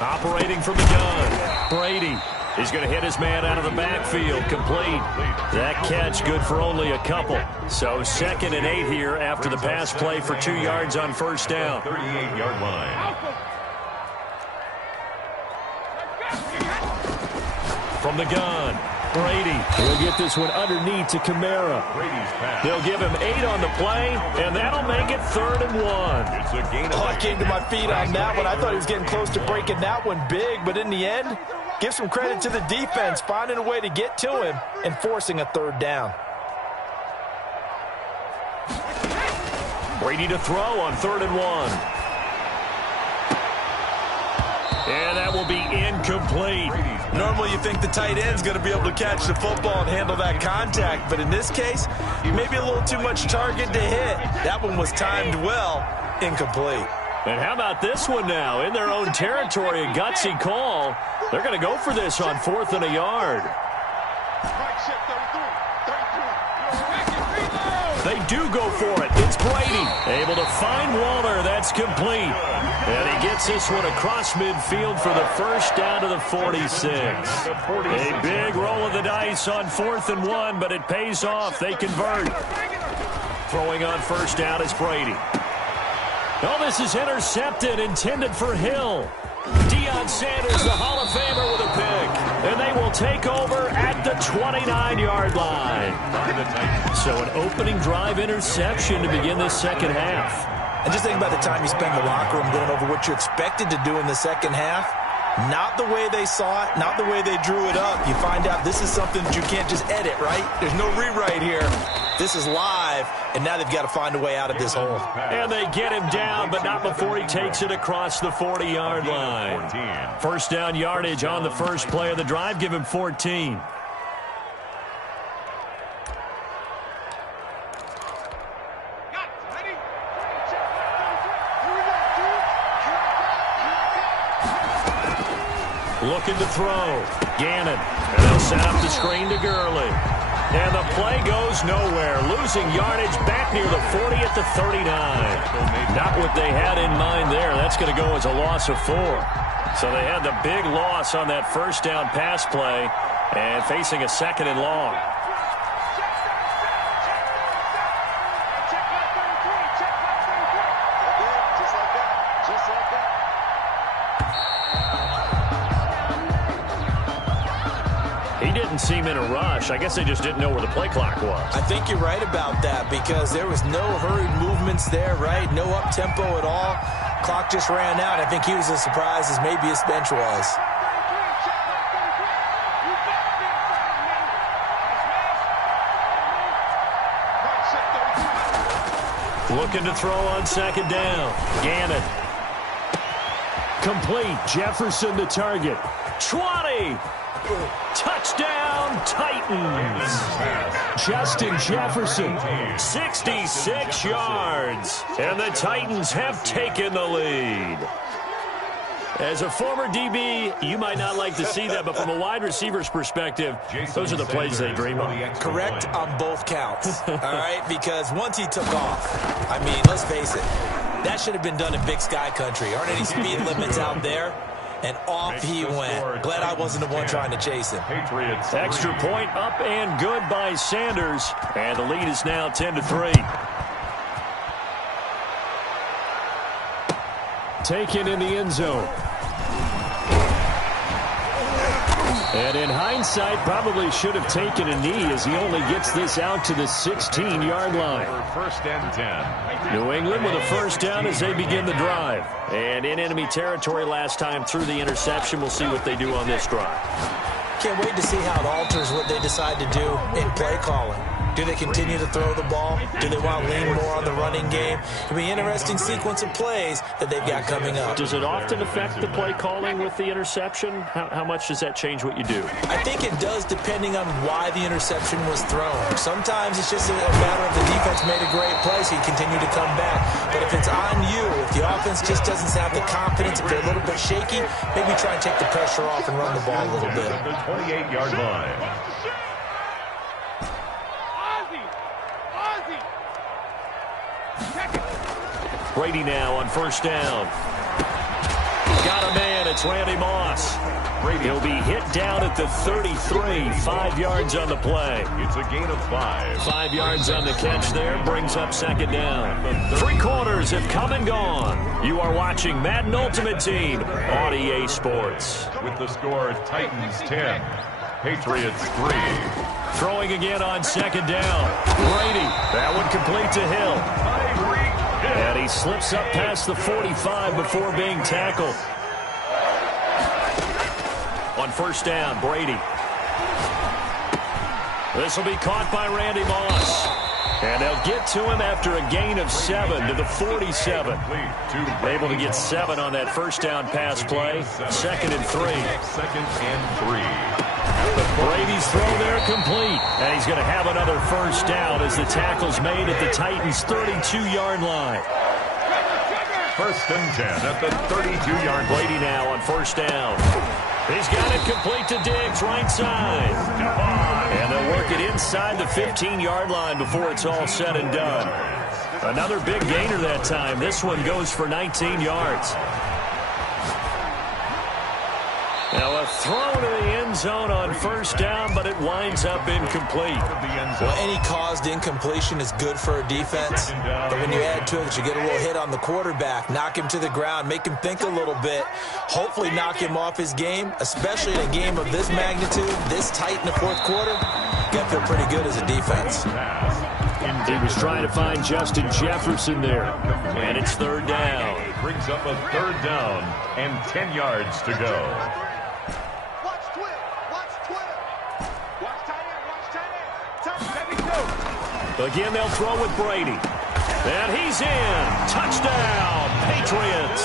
Operating from the gun, Brady. He's going to hit his man out of the backfield, complete. That catch good for only a couple. So 2nd and 8 here after the pass play for 2 yards on first down. 38-yard line. From the gun, Brady. He'll get this one underneath to Kamara. They'll give him 8 on the play, and that'll make it 3rd and 1. It's a gain of I came to my feet on that one. I thought he was getting close to breaking that one big, but in the end, give some credit to the defense, finding a way to get to him and forcing a 3rd down. Brady to throw on 3rd and 1. And that will be incomplete. Normally you think the tight end's going to be able to catch the football and handle that contact, but in this case, maybe a little too much target to hit. That one was timed well, incomplete. And how about this one now? In their own territory, a gutsy call. They're going to go for this on 4th and a yard. They do go for it. It's Brady. Able to find Waller. That's complete. And he gets this one across midfield for the first down to the 46. A big roll of the dice on 4th and 1, but it pays off. They convert. Throwing on first down is Brady. Oh, this is intercepted, intended for Hill. Deion Sanders, the Hall of Famer, with a pick. And they will take over at the 29-yard line. So an opening drive interception to begin this second half. And just think about the time you spend in the locker room going over what you expected to do in the second half. Not the way they saw it, not the way they drew it up. You find out this is something that you can't just edit, right? There's no rewrite here. This is live, and now they've got to find a way out of this hole. And they get him down, but not before he takes it across the 40-yard line. First down yardage on the first play of the drive. Give him 14. Looking to throw. Gannon. And they'll set up the screen to Gurley. And the play goes nowhere. Losing yardage back near the 40 at the 39. Not what they had in mind there. That's going to go as a loss of 4. So they had the big loss on that first down pass play and facing a 2nd and long. Seem in a rush. I guess they just didn't know where the play clock was. I think you're right about that because there was no hurried movements there, right? No up-tempo at all. Clock just ran out. I think he was as surprised as maybe his bench was. Looking to throw on 2nd down. Gannon. Complete. Jefferson the target. 20. Touchdown, Titans. Justin Jefferson, 66 yards. And the Titans have taken the lead. As a former DB, you might not like to see that, but from a wide receiver's perspective, those are the plays they dream of. Correct on both counts, all right? Because once he took off, I mean, let's face it, that should have been done in Big Sky Country. Aren't any speed limits out there? And off he went. Glad I wasn't the one trying to chase him. Extra point up and good by Sanders. And the lead is now 10-3. Taken in the end zone. And in hindsight, probably should have taken a knee as he only gets this out to the 16-yard line. First and 10. New England with a first down as they begin the drive. And in enemy territory last time through the interception. We'll see what they do on this drive. Can't wait to see how it alters what they decide to do in play calling. Do they continue to throw the ball? Do they want to lean more on the running game? It'll be an interesting sequence of plays that they've got coming up. Does it often affect the play calling with the interception? How much does that change what you do? I think it does depending on why the interception was thrown. Sometimes it's just a matter of the defense made a great play, so you continue to come back. But if it's on you, if the offense just doesn't have the confidence, if they're a little bit shaky, maybe try and take the pressure off and run the ball a little bit. The 28-yard line. Brady now on first down. Got a man. It's Randy Moss. He'll be hit down at the 33. 5 yards on the play. It's a gain of 5. 5 yards on the catch there. Brings up second down. 3 quarters have come and gone. You are watching Madden Ultimate Team on EA Sports. With the score, Titans 10, Patriots 3. Throwing again on second down. Brady. That one complete to Hill. And he slips up past the 45 before being tackled. On first down, Brady. This will be caught by Randy Moss. And they'll get to him after a gain of 7 to the 47. Able to get 7 on that first down pass play. 2nd and 3. 2nd and 3. Brady's throw there complete. And he's going to have another first down as the tackle's made at the Titans' 32-yard line. 1st and 10 at the 32-yard line. Brady now on first down. He's got it complete to Diggs, right side. And they'll work it inside the 15-yard line before it's all said and done. Another big gainer that time. This one goes for 19 yards. Now a throw to the end zone on first down, but it winds up incomplete. Well, any caused incompletion is good for a defense. But when you add to it that you get a little hit on the quarterback, knock him to the ground, make him think a little bit, hopefully knock him off his game, especially in a game of this magnitude, this tight in the fourth quarter, you got to feel pretty good as a defense. He was trying to find Justin Jefferson there. And it's 3rd down. Brings up a 3rd down and 10 yards to go. Again, they'll throw with Brady. And he's in. Touchdown, Patriots.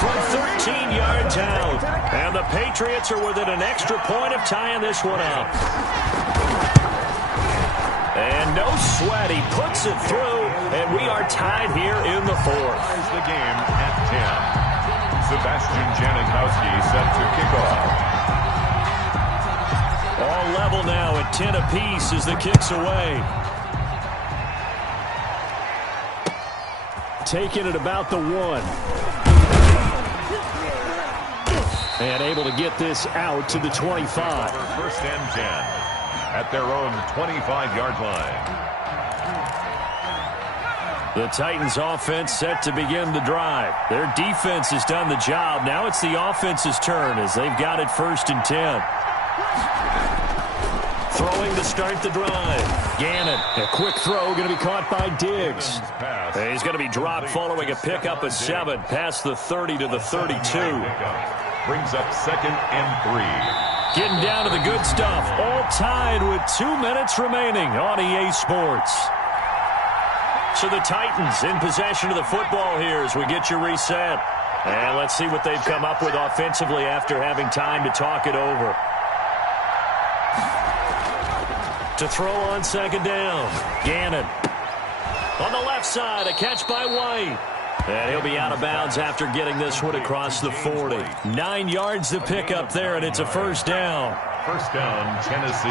From 13 yards out. And the Patriots are within an extra point of tying this one up. And no sweat. He puts it through. And we are tied here in the 4th. Ties the game at 10. Sebastian Janikowski set to kick off. All level now at 10 apiece as the kick's away. Taking it about the 1. And able to get this out to the 25. 1st and 10 at their own 25-yard line. The Titans offense set to begin the drive. Their defense has done the job. Now it's the offense's turn as they've got it 1st and 10. Throwing to start the drive. Gannon, a quick throw, going to be caught by Diggs. He's going to be dropped following a pickup of 7 past the 30 to the 32. Brings up 2nd and 3. Getting down to the good stuff. All tied with 2 minutes remaining on EA Sports. So the Titans in possession of the football here as we get you reset. And let's see what they've come up with offensively after having time to talk it over. To throw on 2nd down. Gannon. On the left side, a catch by White. And he'll be out of bounds after getting this one across the 40. 9 yards to pick up there, and it's a 1st down. 1st down, Tennessee.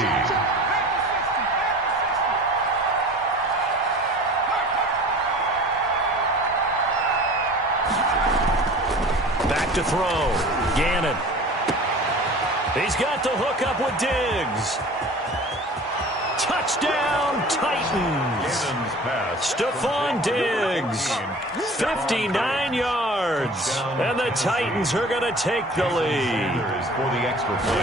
Back to throw. Gannon. He's got the hook up with Diggs. Touchdown, Titans. Stephon Diggs, 59 yards. And the Titans are going to take the lead.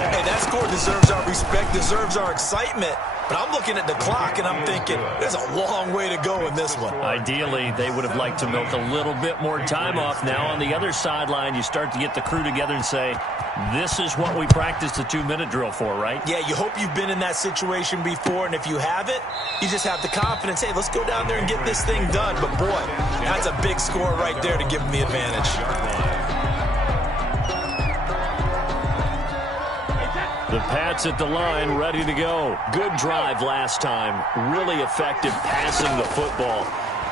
Hey, that score deserves our respect, deserves our excitement. But I'm looking at the clock, and I'm thinking, there's a long way to go in this one. Ideally, they would have liked to milk a little bit more time off. Now, on the other sideline, you start to get the crew together and say, this is what we practiced the 2-minute drill for, right? Yeah, you hope you've been in that situation before, and if you haven't, you just have the confidence, hey, let's go down there and get this thing done. But, boy, that's a big score right there to give them the advantage. The Pats at the line, ready to go. Good drive last time. Really effective passing the football.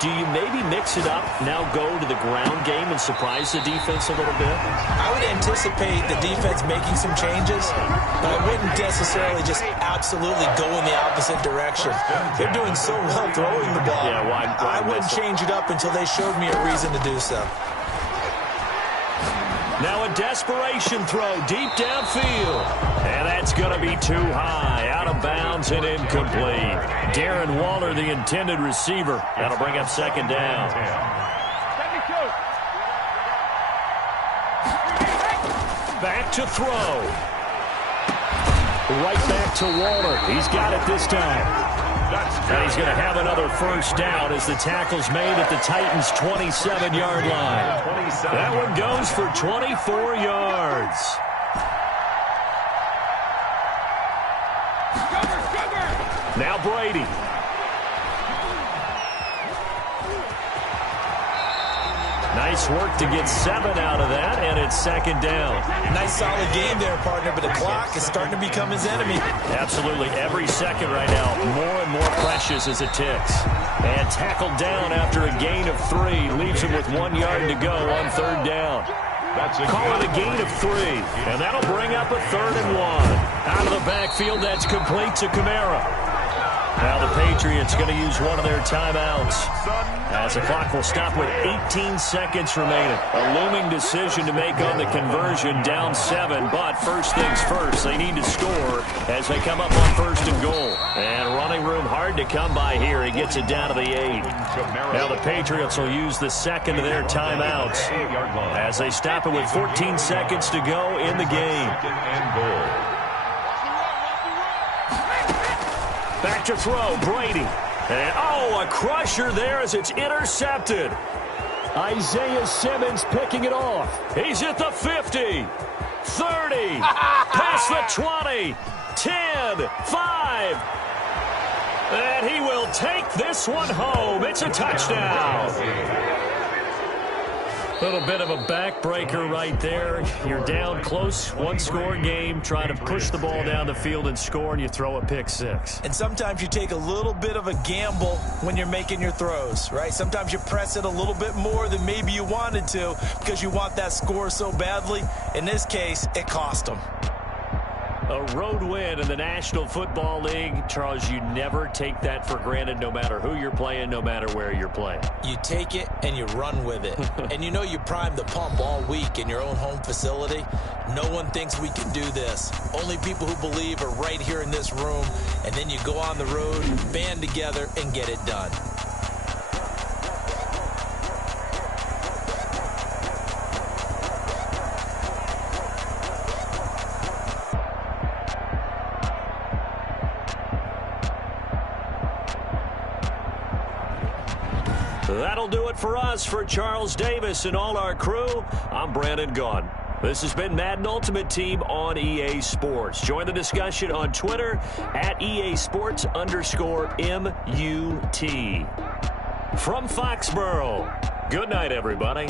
do you maybe mix it up, now go to the ground game and surprise the defense a little bit? I would anticipate the defense making some changes, but I wouldn't necessarily just absolutely go in the opposite direction. They're doing so well throwing the ball. Yeah, why I wouldn't change it up until they showed me a reason to do so. Now a desperation throw deep downfield. And that's going to be too high, out of bounds and incomplete. Darren Waller, the intended receiver. That'll bring up second down. Back to throw. Right back to Waller. He's got it this time. And he's going to have another first down as the tackle's made at the Titans' 27-yard line. That one goes for 24 yards. Now Brady. Nice work to get 7 out of that, and it's second down. Nice solid game there, partner, but the clock is starting to become his enemy. Absolutely. Every second right now, more and more precious as it ticks. And tackled down after a gain of 3. Leaves him with 1 yard to go on third down. Call it a gain of 3, and that'll bring up a 3rd and 1. Out of the backfield, that's complete to Kamara. Now the Patriots going to use one of their timeouts as the clock will stop with 18 seconds remaining. A looming decision to make on the conversion, down 7. But first things first, they need to score as they come up on 1st and goal. And running room hard to come by here. He gets it down to the 8. Now the Patriots will use the second of their timeouts as they stop it with 14 seconds to go in the game. Back to throw, Brady. And, a crusher there as it's intercepted. Isaiah Simmons picking it off. He's at the 50, 30, past the 20, 10, 5. And he will take this one home. It's a touchdown. A little bit of a backbreaker right there. You're down close, 1-score game, trying to push the ball down the field and score, and you throw a pick 6. And sometimes you take a little bit of a gamble when you're making your throws, right? Sometimes you press it a little bit more than maybe you wanted to because you want that score so badly. In this case, it cost them. A road win in the National Football League. Charles, you never take that for granted no matter who you're playing, no matter where you're playing. You take it and you run with it. And you know you primed the pump all week in your own home facility. No one thinks we can do this. Only people who believe are right here in this room. And then you go on the road, band together, and get it done. That'll do it for us. For Charles Davis and all our crew, I'm Brandon Gaudin. This has been Madden Ultimate Team on EA Sports. Join the discussion on Twitter at EA Sports_MUT. From Foxborough, good night, everybody.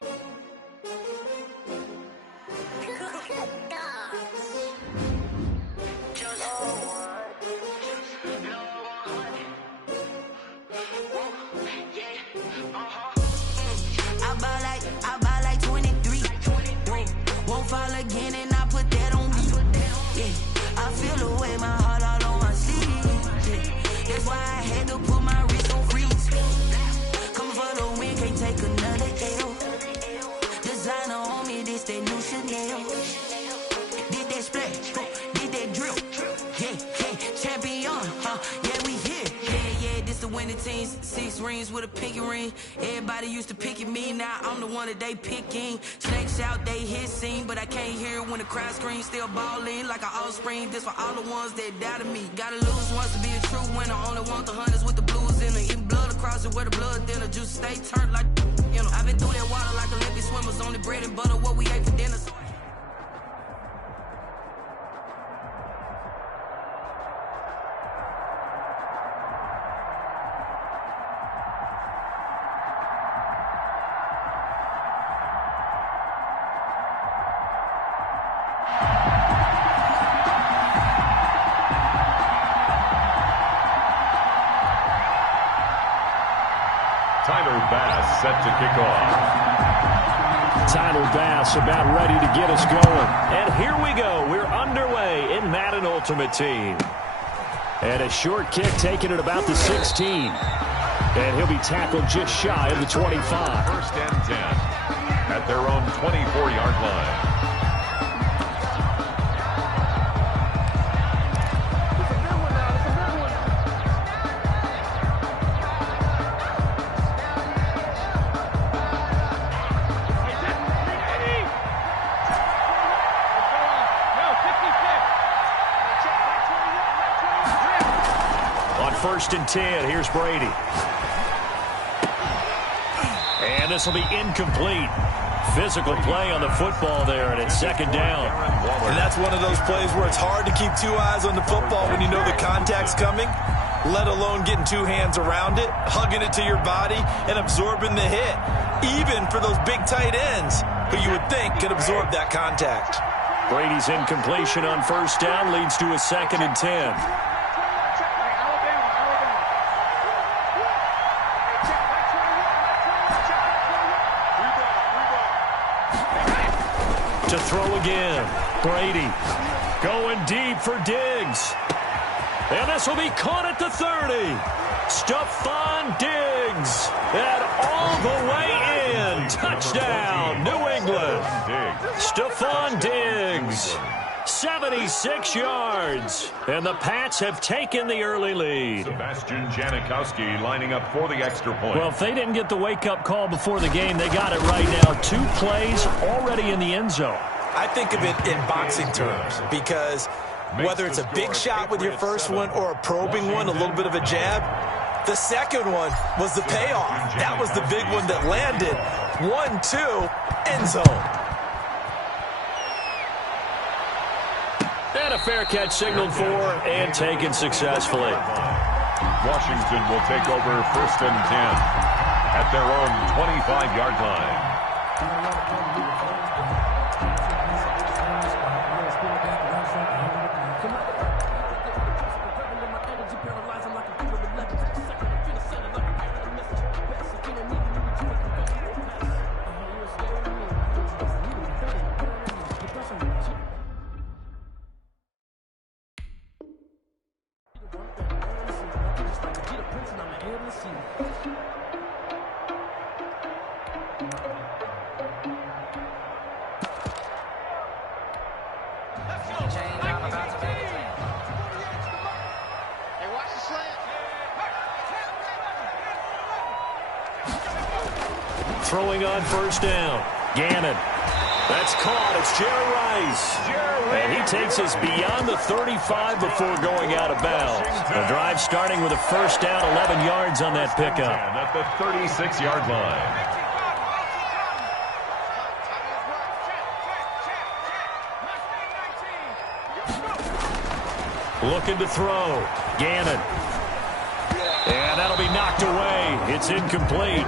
I buy like 23. Won't fall again and I put that on me. Yeah, I feel the way, my heart all on my sleeve. Yeah, that's why I had to put my wrist on freeze. Come for the win, can't take another L. Designer on me, this that new Chanel. Did that splash, did that drill. Yeah, champion, yeah, we here. Yeah, this the winning teams. 6 rings with a pinky ring. Everybody used to picking me, now I'm the one that they picking. Snakes out, they hit scene, but I can't hear it when the crowd screams. Still ballin' like an offspring. This for all the ones that doubted me. Gotta lose once to be a true winner. Only want the hunters with the blues in it. Eating blood across it where the blood dinner. Juice stay turned like, you know. I've been through that water like Olympic swimmers. Only bread and butter, what we ate for dinner. Tyler Bass set to kick off. Tyler Bass about ready to get us going. And here we go. We're underway in Madden Ultimate Team. And a short kick taken at about the 16. And he'll be tackled just shy of the 25. First and 10 at their own 24-yard line. First and 10, here's Brady. And this will be incomplete. Physical play on the football there, and it's second down. And that's one of those plays where it's hard to keep 2 eyes on the football when you know the contact's coming, let alone getting 2 hands around it, hugging it to your body, and absorbing the hit, even for those big tight ends who you would think could absorb that contact. Brady's incompletion on first down leads to a second and 10. To throw again. Brady going deep for Diggs. And this will be caught at the 30. Stephon Diggs. And all the way in. Touchdown, New England. Stephon Diggs. 76 yards. And the Pats have taken the early lead. Sebastian Janikowski lining up for the extra point. Well, if they didn't get the wake-up call before the game, they got it right now. 2 plays already in the end zone. I think of it in boxing terms because whether it's a big shot with your first one or a probing one, a little bit of a jab, the second one was the payoff. That was the big one that landed. 1-2, end zone. And a fair catch signaled for and taken successfully. Washington will take over first and 10 at their own 25-yard line. Throwing on first down. Gannon. That's caught. It's Jerry Rice. And he takes us beyond the 35 before going out of bounds. The drive starting with a first down, 11 yards on that pickup. At the 36-yard line. Looking to throw. Gannon. And that'll be knocked away It's incomplete.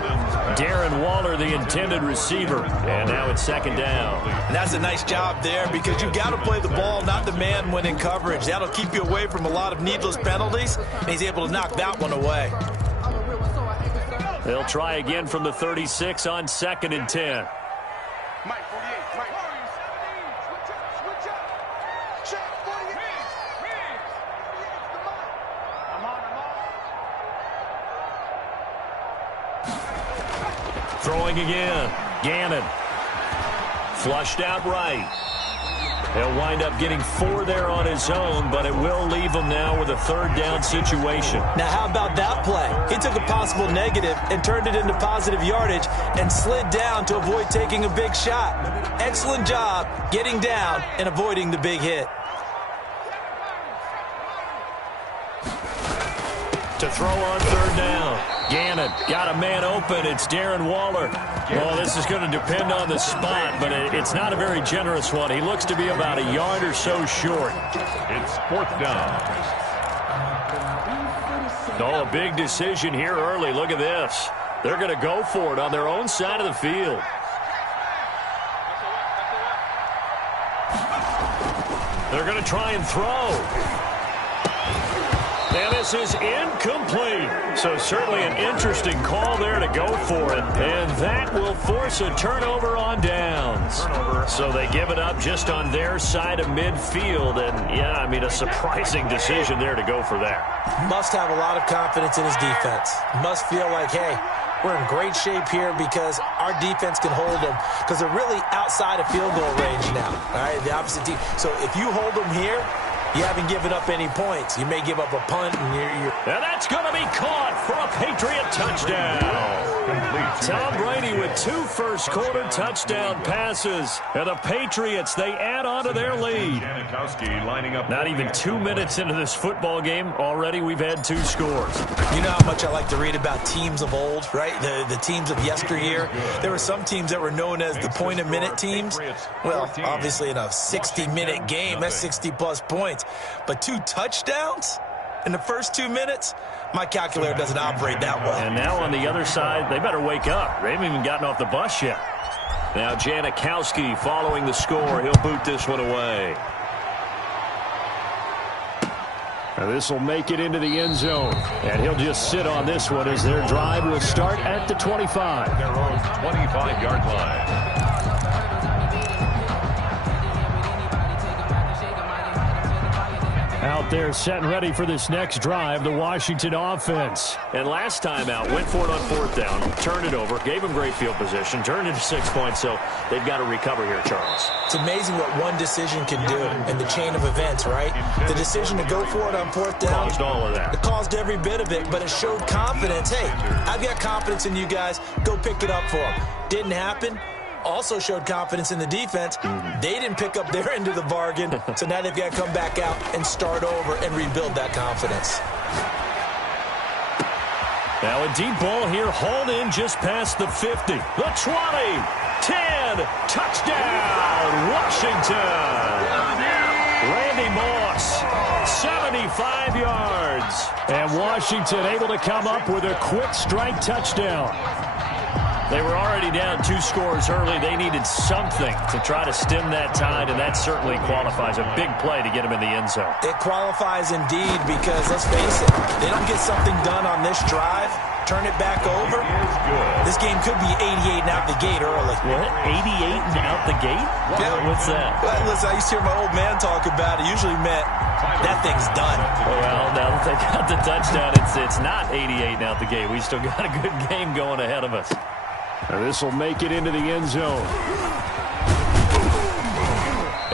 Darren Waller, the intended receiver. And now it's second down. And that's a nice job there because you got to play the ball, not the man when in coverage. That'll keep you away from a lot of needless penalties, and he's able to knock that one away. They'll try again from the 36 on 2nd and 10. Throwing again. Gannon. Flushed out right. He'll wind up getting 4 there on his own, but it will leave him now with a 3rd down situation. Now, how about that play? He took a possible negative and turned it into positive yardage and slid down to avoid taking a big shot. Excellent job getting down and avoiding the big hit. To throw on 3rd down. Gannon got a man open. It's Darren Waller. Well, this is going to depend on the spot, but it's not a very generous one. He looks to be about a yard or so short. It's 4th down. Oh, a big decision here early. Look at this. They're going to go for it on their own side of the field. They're going to try and throw. And this is incomplete. So certainly an interesting call there to go for it. And that will force a turnover on downs. So they give it up just on their side of midfield. And, yeah, I mean, a surprising decision there to go for that. Must have a lot of confidence in his defense. Must feel like, hey, we're in great shape here because our defense can hold them because they're really outside of field goal range now. All right, the opposite team. So if you hold them here, you haven't given up any points. You may give up a punt, and you're... And that's going to be caught for a Patriot touchdown. Tom Brady with 2 first-quarter touchdown passes. And the Patriots, they add on to their lead. Not even 2 minutes into this football game, already we've had 2 scores. You know how much I like to read about teams of old, right? The teams of yesteryear. There were some teams that were known as the point-a-minute teams. Well, obviously in a 60-minute game, that's 60-plus points. But 2 touchdowns in the first 2 minutes? My calculator doesn't operate that well. And now on the other side, they better wake up. They haven't even gotten off the bus yet. Now Janikowski following the score. He'll boot this one away. Now this will make it into the end zone. And he'll just sit on this one as their drive will start at the 25. Their own 25-yard line. Out there set and ready for this next drive, the Washington offense. And last time out, went for it on 4th down, turned it over, gave them great field position, turned it to 6 points, so they've got to recover here, Charles. It's amazing what one decision can do in the chain of events, right? The decision to go for it on 4th down. Caused all of that. It caused every bit of it, but it showed confidence. Hey, I've got confidence in you guys. Go pick it up for them. Didn't happen. Also showed confidence in the defense. They didn't pick up their end of the bargain, so now they've got to come back out and start over and rebuild that confidence. Now a deep ball here, hauled in just past the 50. The 20, 10, touchdown, Washington. Randy Moss, 75 yards. And Washington able to come up with a quick strike touchdown. They were already down 2 scores early. They needed something to try to stem that tide, and that certainly qualifies. A big play to get them in the end zone. It qualifies indeed because, let's face it, they don't get something done on this drive, turn it back over. This game could be 88 and out the gate early. What? 88 and out the gate? Yeah. What's that? Well, listen, I used to hear my old man talk about it. Usually meant that thing's done. Well, now that they got the touchdown, it's not 88 and out the gate. We still got a good game going ahead of us. And this will make it into the end zone.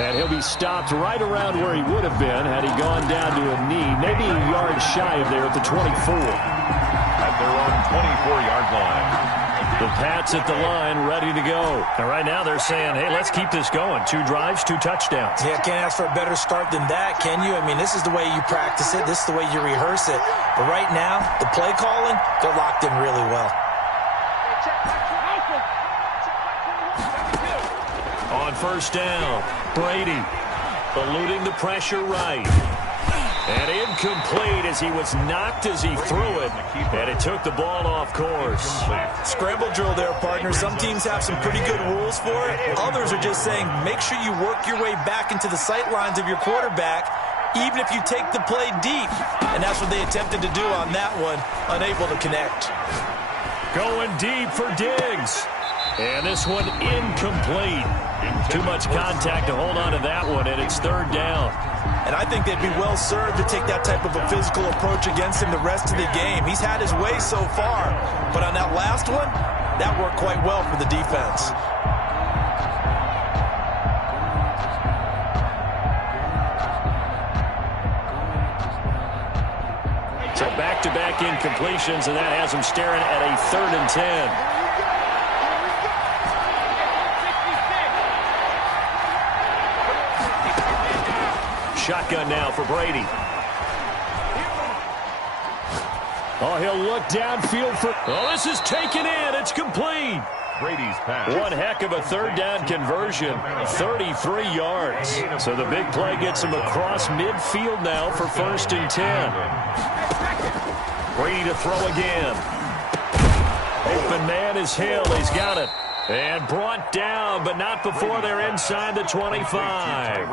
And he'll be stopped right around where he would have been had he gone down to a knee, maybe a yard shy of there at the 24. At their own 24-yard line. The Pats at the line, ready to go. And right now they're saying, hey, let's keep this going. 2 drives, 2 touchdowns. Yeah, can't ask for a better start than that, can you? I mean, this is the way you practice it. This is the way you rehearse it. But right now, the play calling, they're locked in really well. On 1st down, Brady eluding the pressure right. And incomplete as he was knocked as he threw it. And it took the ball off course. Scramble drill there, partner. Some teams have some pretty good rules for it. Others are just saying make sure you work your way back into the sight lines of your quarterback, even if you take the play deep. And that's what they attempted to do on that one, unable to connect. Going deep for Diggs. And this one incomplete. Too much contact to hold on to that one, and it's third down. And I think they'd be well served to take that type of a physical approach against him the rest of the game. He's had his way so far, but on that last one, that worked quite well for the defense. So back-to-back incompletions, and that has him staring at a 3rd and 10. Shotgun now for Brady. Oh, he'll look downfield for... Oh, this is taken in. It's complete. Brady's pass. One heck of a 3rd down conversion. 33 yards. So the big play gets him across midfield now for 1st and 10. Brady to throw again. Open man is Hill. He's got it. And brought down, but not before they're inside the 25.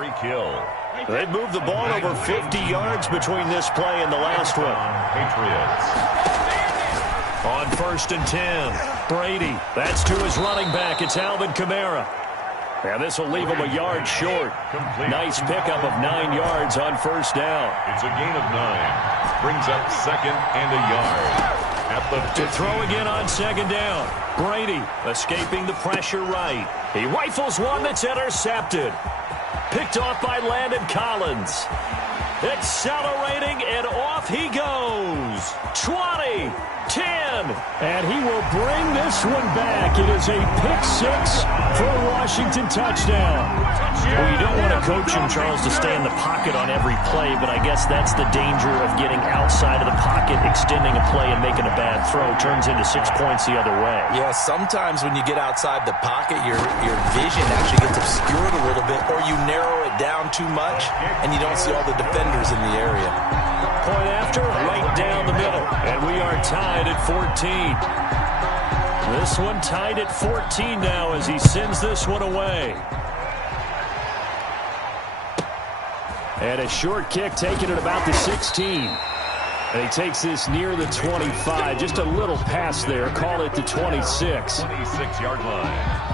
They've moved the ball over 50 yards between this play and the last one. Patriots. On 1st and 10, Brady. That's to his running back. It's Alvin Kamara. And this will leave him a yard short. Nice pickup of 9 yards on 1st down. It's a gain of 9. Brings up 2nd and a yard. To throw again on 2nd down. Brady escaping the pressure right. He rifles one that's intercepted. Picked off by Landon Collins. Accelerating, and off he goes. 20, 10, and he will bring this one back. It is a pick-6 for a Washington touchdown. Well, you don't want to coach him, Charles, to stay in the pocket on every play, but I guess that's the danger of getting outside of the pocket, extending a play, and making a bad throw. Turns into 6 points the other way. Yeah, sometimes when you get outside the pocket, your vision actually gets obscured a little bit, or you narrow it down too much, and you don't see all the defenders in the area. Point after, right down the middle, and we are tied at 14. This one tied at 14 now as he sends this one away. And a short kick taken at about the 16. And he takes this near the 25. Just a little pass there. Call it the 26. 26-yard line.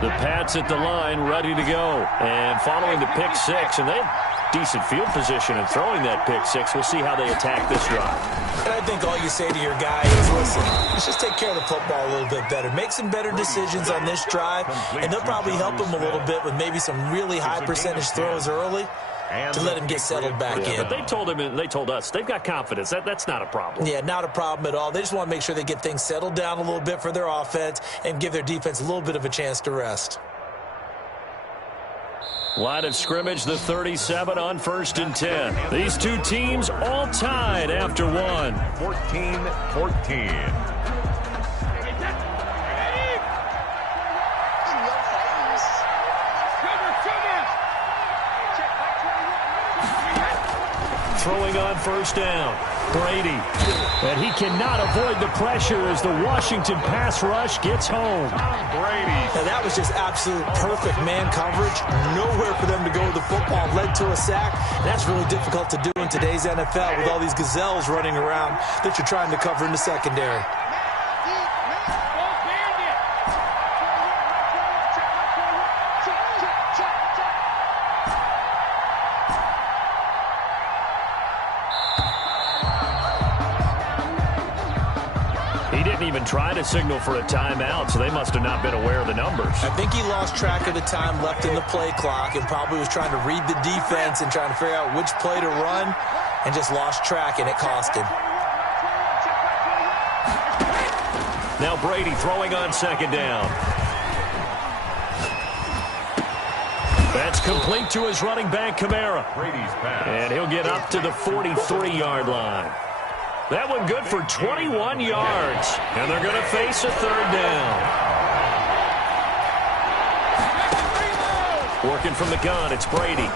The Pats at the line, ready to go. And following the pick 6, and they have decent field position in throwing that pick 6. We'll see how they attack this drive. And I think all you say to your guy is, listen, let's just take care of the football a little bit better. Make some better decisions on this drive, and they'll probably help him a little bit with maybe some really high percentage throws early to let him get settled back in. But they told him, and they told us, they've got confidence. That's not a problem. Yeah, not a problem at all. They just want to make sure they get things settled down a little bit for their offense and give their defense a little bit of a chance to rest. Line of scrimmage, the 37 on 1st and 10. These two teams all tied after one. 14-14. Throwing on 1st down. Brady. And he cannot avoid the pressure as the Washington pass rush gets home. Brady. Now that was just absolute perfect man coverage. Nowhere for them to go with the football. Led to a sack. That's really difficult to do in today's NFL with all these gazelles running around that you're trying to cover in the secondary. Even try to signal for a timeout, so they must have not been aware of the numbers. I think he lost track of the time left in the play clock and probably was trying to read the defense and trying to figure out which play to run and just lost track, and it cost him. Now Brady throwing on 2nd down. That's complete to his running back, Kamara. Brady's pass. And he'll get up to the 43-yard line. That one good for 21 yards. And they're going to face a third down. Working from the gun, it's Brady.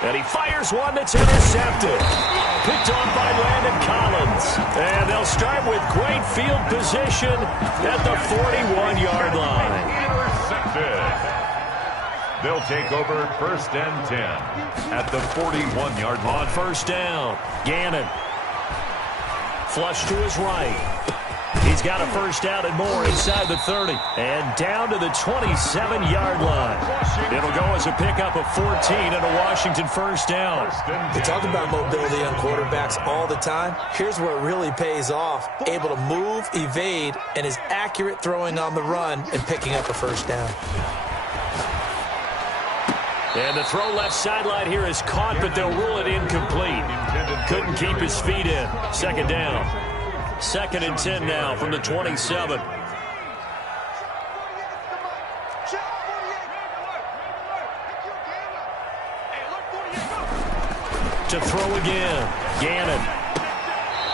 And he fires one that's intercepted. Picked off by Landon Collins. And they'll start with great field position at the 41-yard line. Intercepted. They'll take over 1st and 10 at the 41-yard line. On first down, Gannon. Flush to his right. He's got a first down and more inside the 30. And down to the 27-yard line. It'll go as a pickup of 14 and a Washington first down. We talk about mobility on quarterbacks all the time. Here's where it really pays off. Able to move, evade, and is accurate throwing on the run and picking up a first down. And the throw left sideline here is caught, but they'll rule it incomplete. Couldn't keep his feet in. Second down. 2nd and 10 now from the 27. To throw again. Gannon.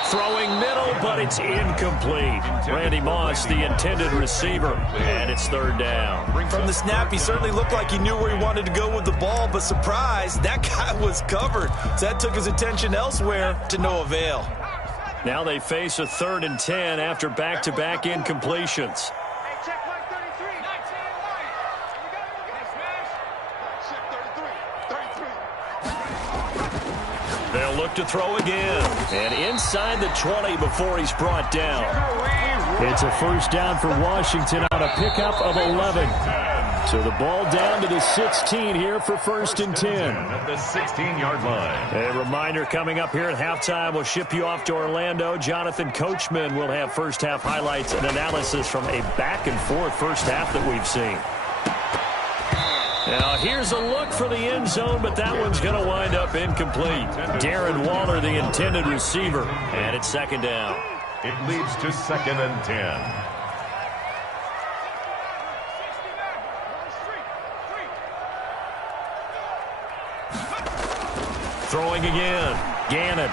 Throwing middle, but it's incomplete. Randy Moss, the intended receiver, and it's third down. From the snap, he certainly looked like he knew where he wanted to go with the ball, but surprise, that guy was covered. So that took his attention elsewhere to no avail. Now they face a 3rd and 10 after back-to-back incompletions. They'll look to throw again. And inside the 20 before he's brought down. It's a first down for Washington on a pickup of 11. So the ball down to the 16 here for 1st and 10. At the 16-yard line. A reminder coming up here at halftime. We'll ship you off to Orlando. Jonathan Coachman will have first-half highlights and analysis from a back-and-forth first half that we've seen. Now, here's a look for the end zone, but that one's going to wind up incomplete. Darren Waller, the intended receiver, and it's 2nd down. It leads to 2nd and 10. Throwing again. Gannon.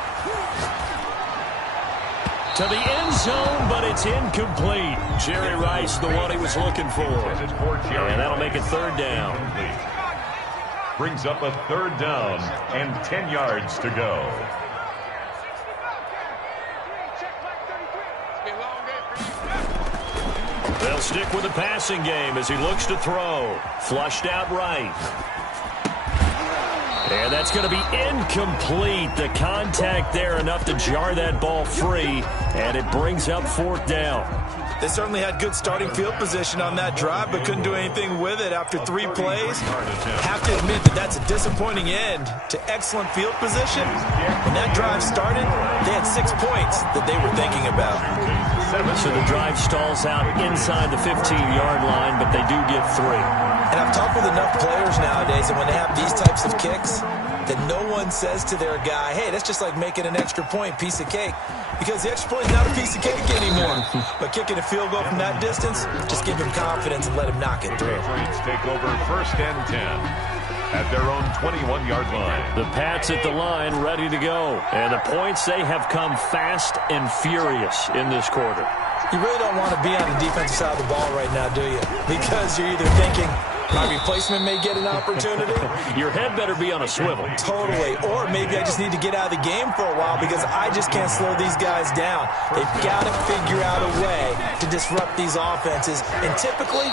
To the end zone, but it's incomplete. Jerry Rice, the one he was looking for. And that'll make it 3rd down. Brings up a 3rd down and 10 yards to go. They'll stick with the passing game as he looks to throw. Flushed out right. And that's going to be incomplete. The contact there enough to jar that ball free, and it brings up 4th down. They certainly had good starting field position on that drive, but couldn't do anything with it after 3 plays. Have to admit that that's a disappointing end to excellent field position. When that drive started, they had 6 points that they were thinking about. So the drive stalls out inside the 15-yard line, but they do get 3. And I've talked with enough players nowadays, and when they have these types of kicks, that no one says to their guy, hey, that's just like making an extra point, piece of cake. Because the extra point is not a piece of cake anymore. But kicking a field goal from that distance, just give him confidence and let him knock it through. Patriots take over 1st and 10 at their own 21-yard line. The Pats at the line, ready to go. And the points, they have come fast and furious in this quarter. You really don't want to be on the defensive side of the ball right now, do you? Because you're either thinking, my replacement may get an opportunity. Your head better be on a swivel. Totally. Or maybe I just need to get out of the game for a while because I just can't slow these guys down. They've got to figure out a way to disrupt these offenses. And typically,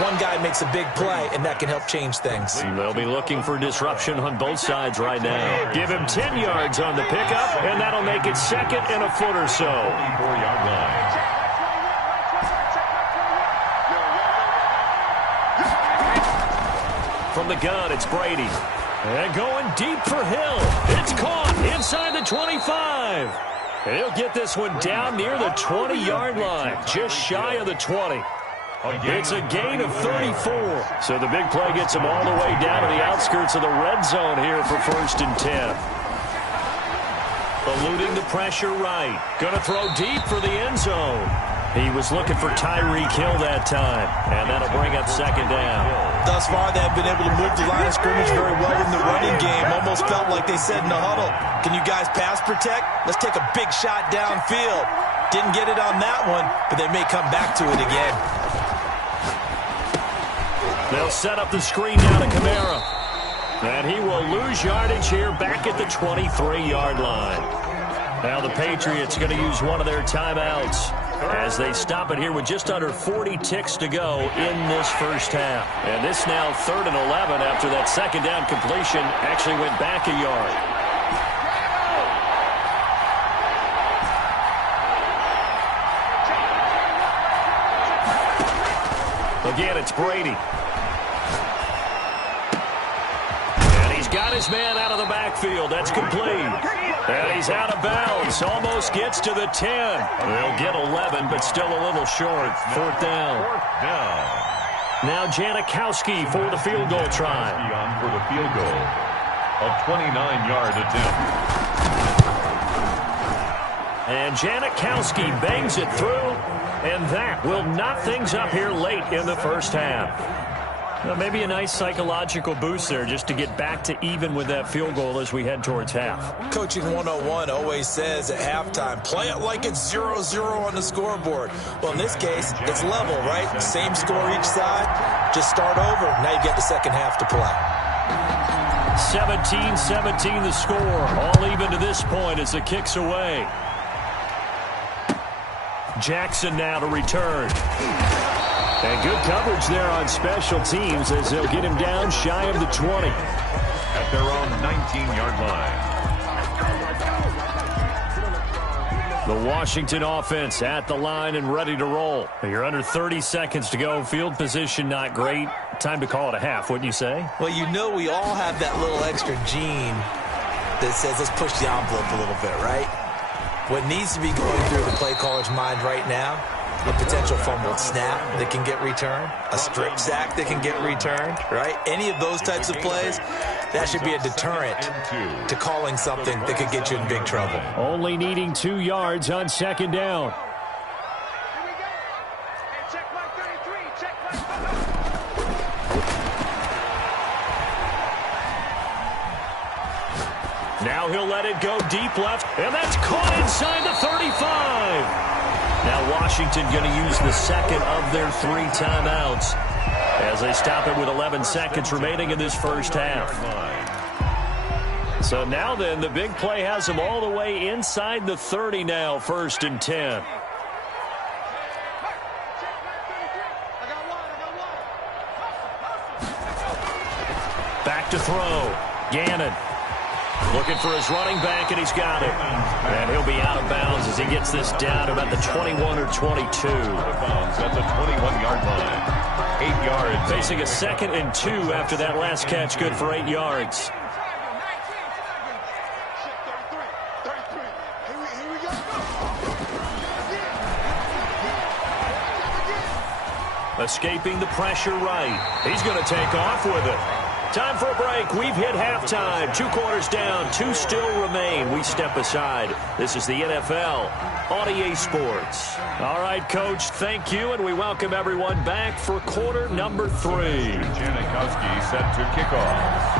one guy makes a big play, and that can help change things. They'll be looking for disruption on both sides right now. Give him 10 yards on the pickup, and that'll make it 2nd and a foot or so. 24-yard line. From the gun, it's Brady. And going deep for Hill. It's caught inside the 25. And he'll get this one down near the 20-yard line, just shy of the 20. It's a gain of 34. So the big play gets him all the way down to the outskirts of the red zone here for 1st and 10. Eluding the pressure right. Going to throw deep for the end zone. He was looking for Tyreek Hill that time, and that'll bring up second down. Thus far, they have been able to move the line of scrimmage very well in the running game. Almost felt like they said in the huddle, can you guys pass protect? Let's take a big shot downfield. Didn't get it on that one, but they may come back to it again. They'll set up the screen now to Kamara. And he will lose yardage here back at the 23-yard line. Now the Patriots going to use one of their timeouts as they stop it here with just under 40 ticks to go in this first half. And this now 3rd and 11 after that second down completion actually went back a yard. Again, it's Brady. And he's got his man out of the backfield. That's complete. And he's out of bounds. Almost gets to the 10. They'll get 11, but still a little short. 4th down. Now Janikowski for the field goal try. On for the field goal. A 29-yard attempt. And Janikowski bangs it through. And that will knock things up here late in the first half. Well, maybe a nice psychological boost there just to get back to even with that field goal as we head towards half. Coaching 101 always says at halftime, play it like it's 0-0 on the scoreboard. Well, in this case, it's level, right? Same score each side. Just start over. Now you get the second half to play. 17-17 the score. All even to this point as the kick's away. Jackson now to return. And good coverage there on special teams as they'll get him down shy of the 20. At their own 19-yard line. The Washington offense at the line and ready to roll. You're under 30 seconds to go. Field position not great. Time to call it a half, wouldn't you say? Well, you know we all have that little extra gene that says let's push the envelope a little bit, right? What needs to be going through the play caller's mind right now, a potential fumbled snap that can get returned, a strip sack that can get returned, right? Any of those types of plays, that should be a deterrent to calling something that could get you in big trouble. Only needing 2 yards on second down. Now he'll let it go deep left, and that's caught inside the 35. Now Washington going to use the second of their 3 timeouts as they stop it with 11 seconds remaining in this first half. So now then, the big play has them all the way inside the 30 now, 1st and 10. Back to throw. Gannon. Looking for his running back, and he's got it. And he'll be out of bounds as he gets this down about the 21 or 22. At the 21-yard line. 8 yards. Facing a 2nd and 2 after that last catch, good for 8 yards. Escaping the pressure right. He's going to take off with it. Time for a break. We've hit halftime. 2 quarters down. 2 still remain. We step aside. This is the NFL on EA Sports. All right, Coach, thank you, and we welcome everyone back for quarter number 3. Janikowski set to kick off.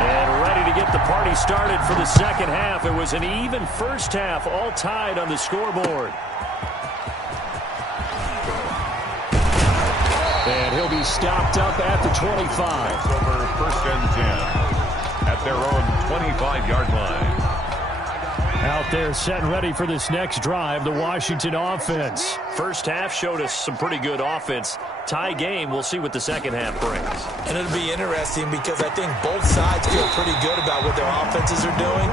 And ready to get the party started for the second half. It was an even first half, all tied on the scoreboard. And he'll be stopped up at the 25. Over 1st and 10 at their own 25-yard line. Out there set and ready for this next drive, the Washington offense. First half showed us some pretty good offense. Tie game, we'll see what the second half brings. And it'll be interesting because I think both sides feel pretty good about what their offenses are doing.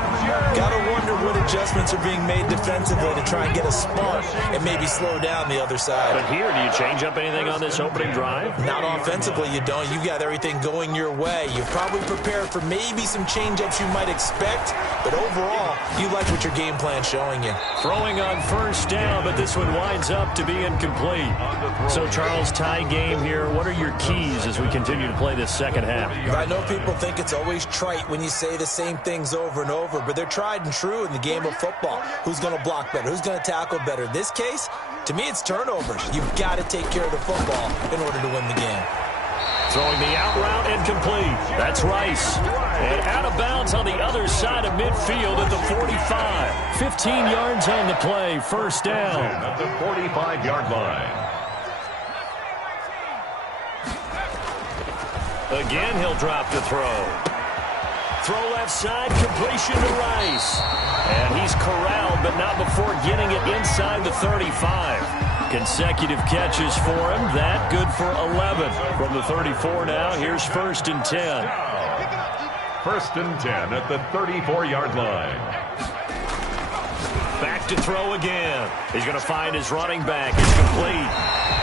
Got to wonder what adjustments are being made defensively to try and get a spark and maybe slow down the other side. But here, do you change up anything on this opening drive? Not offensively, you don't. You got everything going your way. You're probably prepared for maybe some change-ups you might expect, but overall, you like what your game plan's showing you. Throwing on 1st down, but this one winds up to be incomplete. So Charles, tie game here. What are your keys as we continue to play this second half? I know people think it's always trite when you say the same things over and over, but they're tried and true in the game of football. Who's going to block better? Who's going to tackle better? In this case, to me, it's turnovers. You've got to take care of the football in order to win the game. Throwing the out route incomplete. That's Rice. And out of bounds on the other side of midfield at the 45. 15 yards on the play. First down. At the 45-yard line. Again, he'll drop to throw. Throw left side, completion to Rice. And he's corralled, but not before getting it inside the 35. Consecutive catches for him. That good for 11. From the 34 now, here's 1st and 10. 1st and 10 at the 34-yard line. Back to throw again. He's going to find his running back. It's complete.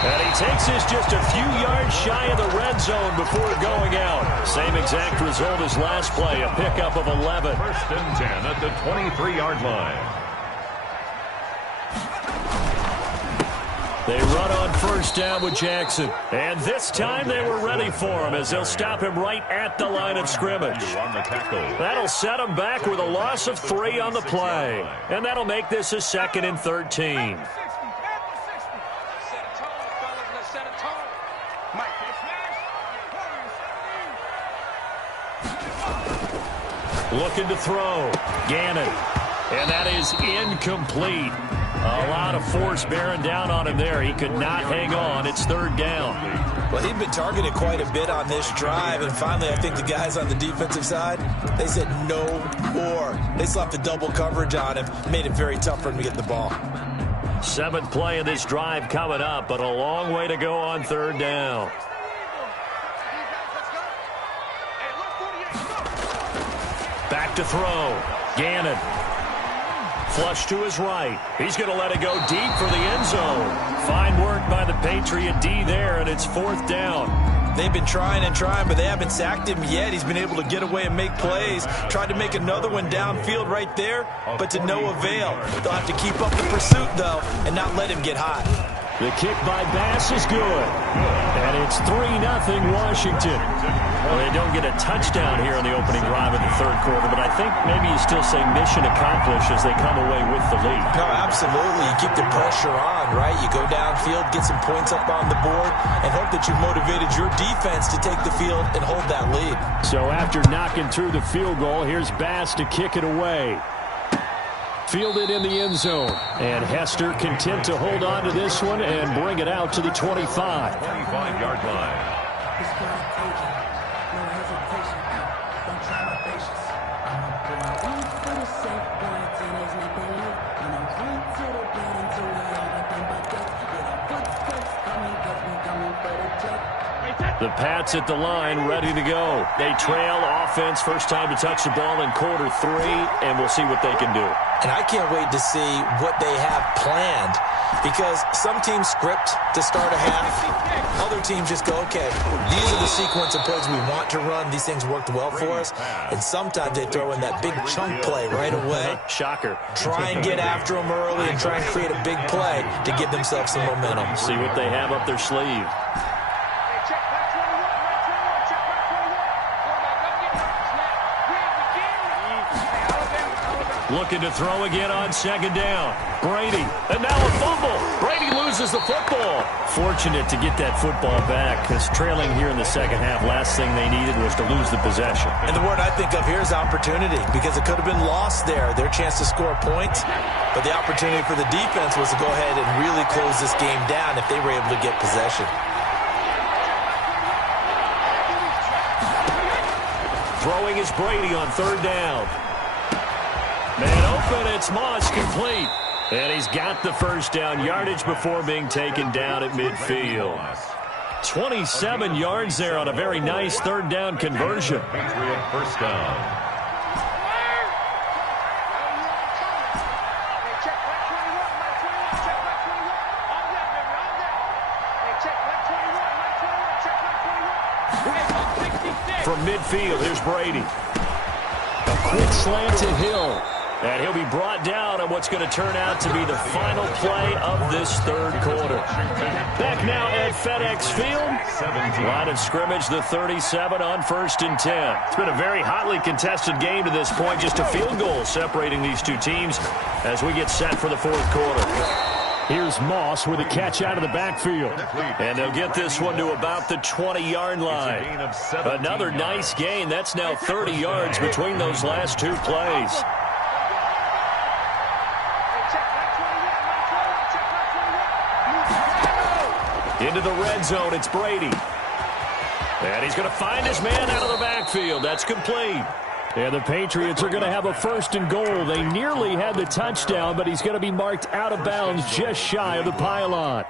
And he takes this just a few yards shy of the red zone before going out. Same exact result as last play, a pickup of 11. 1st and 10 at the 23-yard line. They run on 1st down with Jackson. And this time they were ready for him as they'll stop him right at the line of scrimmage. On the tackle. That'll set him back with a loss of 3 on the play. And that'll make this a 2nd and 13. Looking to throw. Gannon. And that is incomplete. A lot of force bearing down on him there. He could not hang on. It's 3rd down. Well, he'd been targeted quite a bit on this drive, and finally I think the guys on the defensive side, they said no more. They slapped the double coverage on him, made it very tough for him to get the ball. 7th play of this drive coming up, but a long way to go on 3rd down. Back to throw. Gannon. Flush to his right. He's going to let it go deep for the end zone. Fine work by the Patriot D there, and it's 4th down. They've been trying and trying, but they haven't sacked him yet. He's been able to get away and make plays. Tried to make another one downfield right there, but to no avail. They'll have to keep up the pursuit, though, and not let him get hot. The kick by Bass is good. And it's 3-0 Washington. Well, they don't get a touchdown here in the opening drive of the 3rd quarter, but I think maybe you still say mission accomplished as they come away with the lead. No, absolutely. You keep the pressure on, right? You go downfield, get some points up on the board, and hope that you've motivated your defense to take the field and hold that lead. So after knocking through the field goal, here's Bass to kick it away. Fielded in the end zone. And Hester content to hold on to this one and bring it out to the 25. 25-yard line. The Pats at the line, ready to go. They trail offense, first time to touch the ball in quarter 3, and we'll see what they can do. And I can't wait to see what they have planned, because some teams script to start a half. Other teams just go, okay, these are the sequence of plays we want to run. These things worked well for us. And sometimes they throw in that big chunk play right away. Shocker. Try and get after them early and try and create a big play to give themselves some momentum. See what they have up their sleeve. Looking to throw again on 2nd down. Brady, and now a fumble. Brady loses the football. Fortunate to get that football back, because trailing here in the second half, last thing they needed was to lose the possession. And the word I think of here is opportunity, because it could have been lost there, their chance to score points. But the opportunity for the defense was to go ahead and really close this game down if they were able to get possession. Throwing is Brady on 3rd down. Man open, it's Moss, complete. And he's got the first down yardage before being taken down at midfield. 27 yards there on a very nice 3rd down conversion. Patriot first down. From midfield, here's Brady. A quick slant to Hill. And he'll be brought down on what's going to turn out to be the final play of this third quarter. Back now at FedEx Field. Line of scrimmage, the 37 on 1st and 10. It's been a very hotly contested game to this point. Just a field goal separating these two teams as we get set for the fourth quarter. Here's Moss with a catch out of the backfield. And they'll get this one to about the 20-yard line. Another nice gain. That's now 30 yards between those last two plays. Into the red zone, it's Brady. And he's going to find his man out of the backfield. That's complete. And the Patriots are going to have a 1st and goal. They nearly had the touchdown, but he's going to be marked out of bounds just shy of the pylon.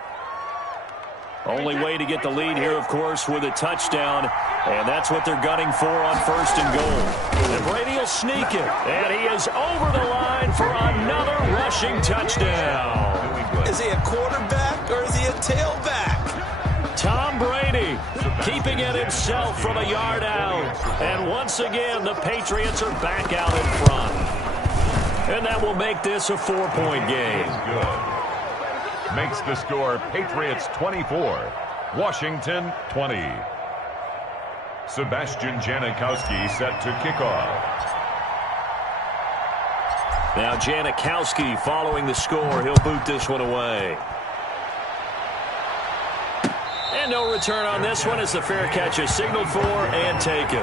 Only way to get the lead here, of course, with a touchdown. And that's what they're gunning for on 1st and goal. And Brady will sneak it. And he is over the line for another rushing touchdown. Is he a quarterback or is he a tailback? Tom Brady keeping it himself from a yard out. And once again, the Patriots are back out in front. And that will make this a 4-point game. Good. Makes the score Patriots 24, Washington 20. Sebastian Janikowski set to kick off. Now Janikowski following the score. He'll boot this one away. And no return on this one as the fair catch is signaled for and taken.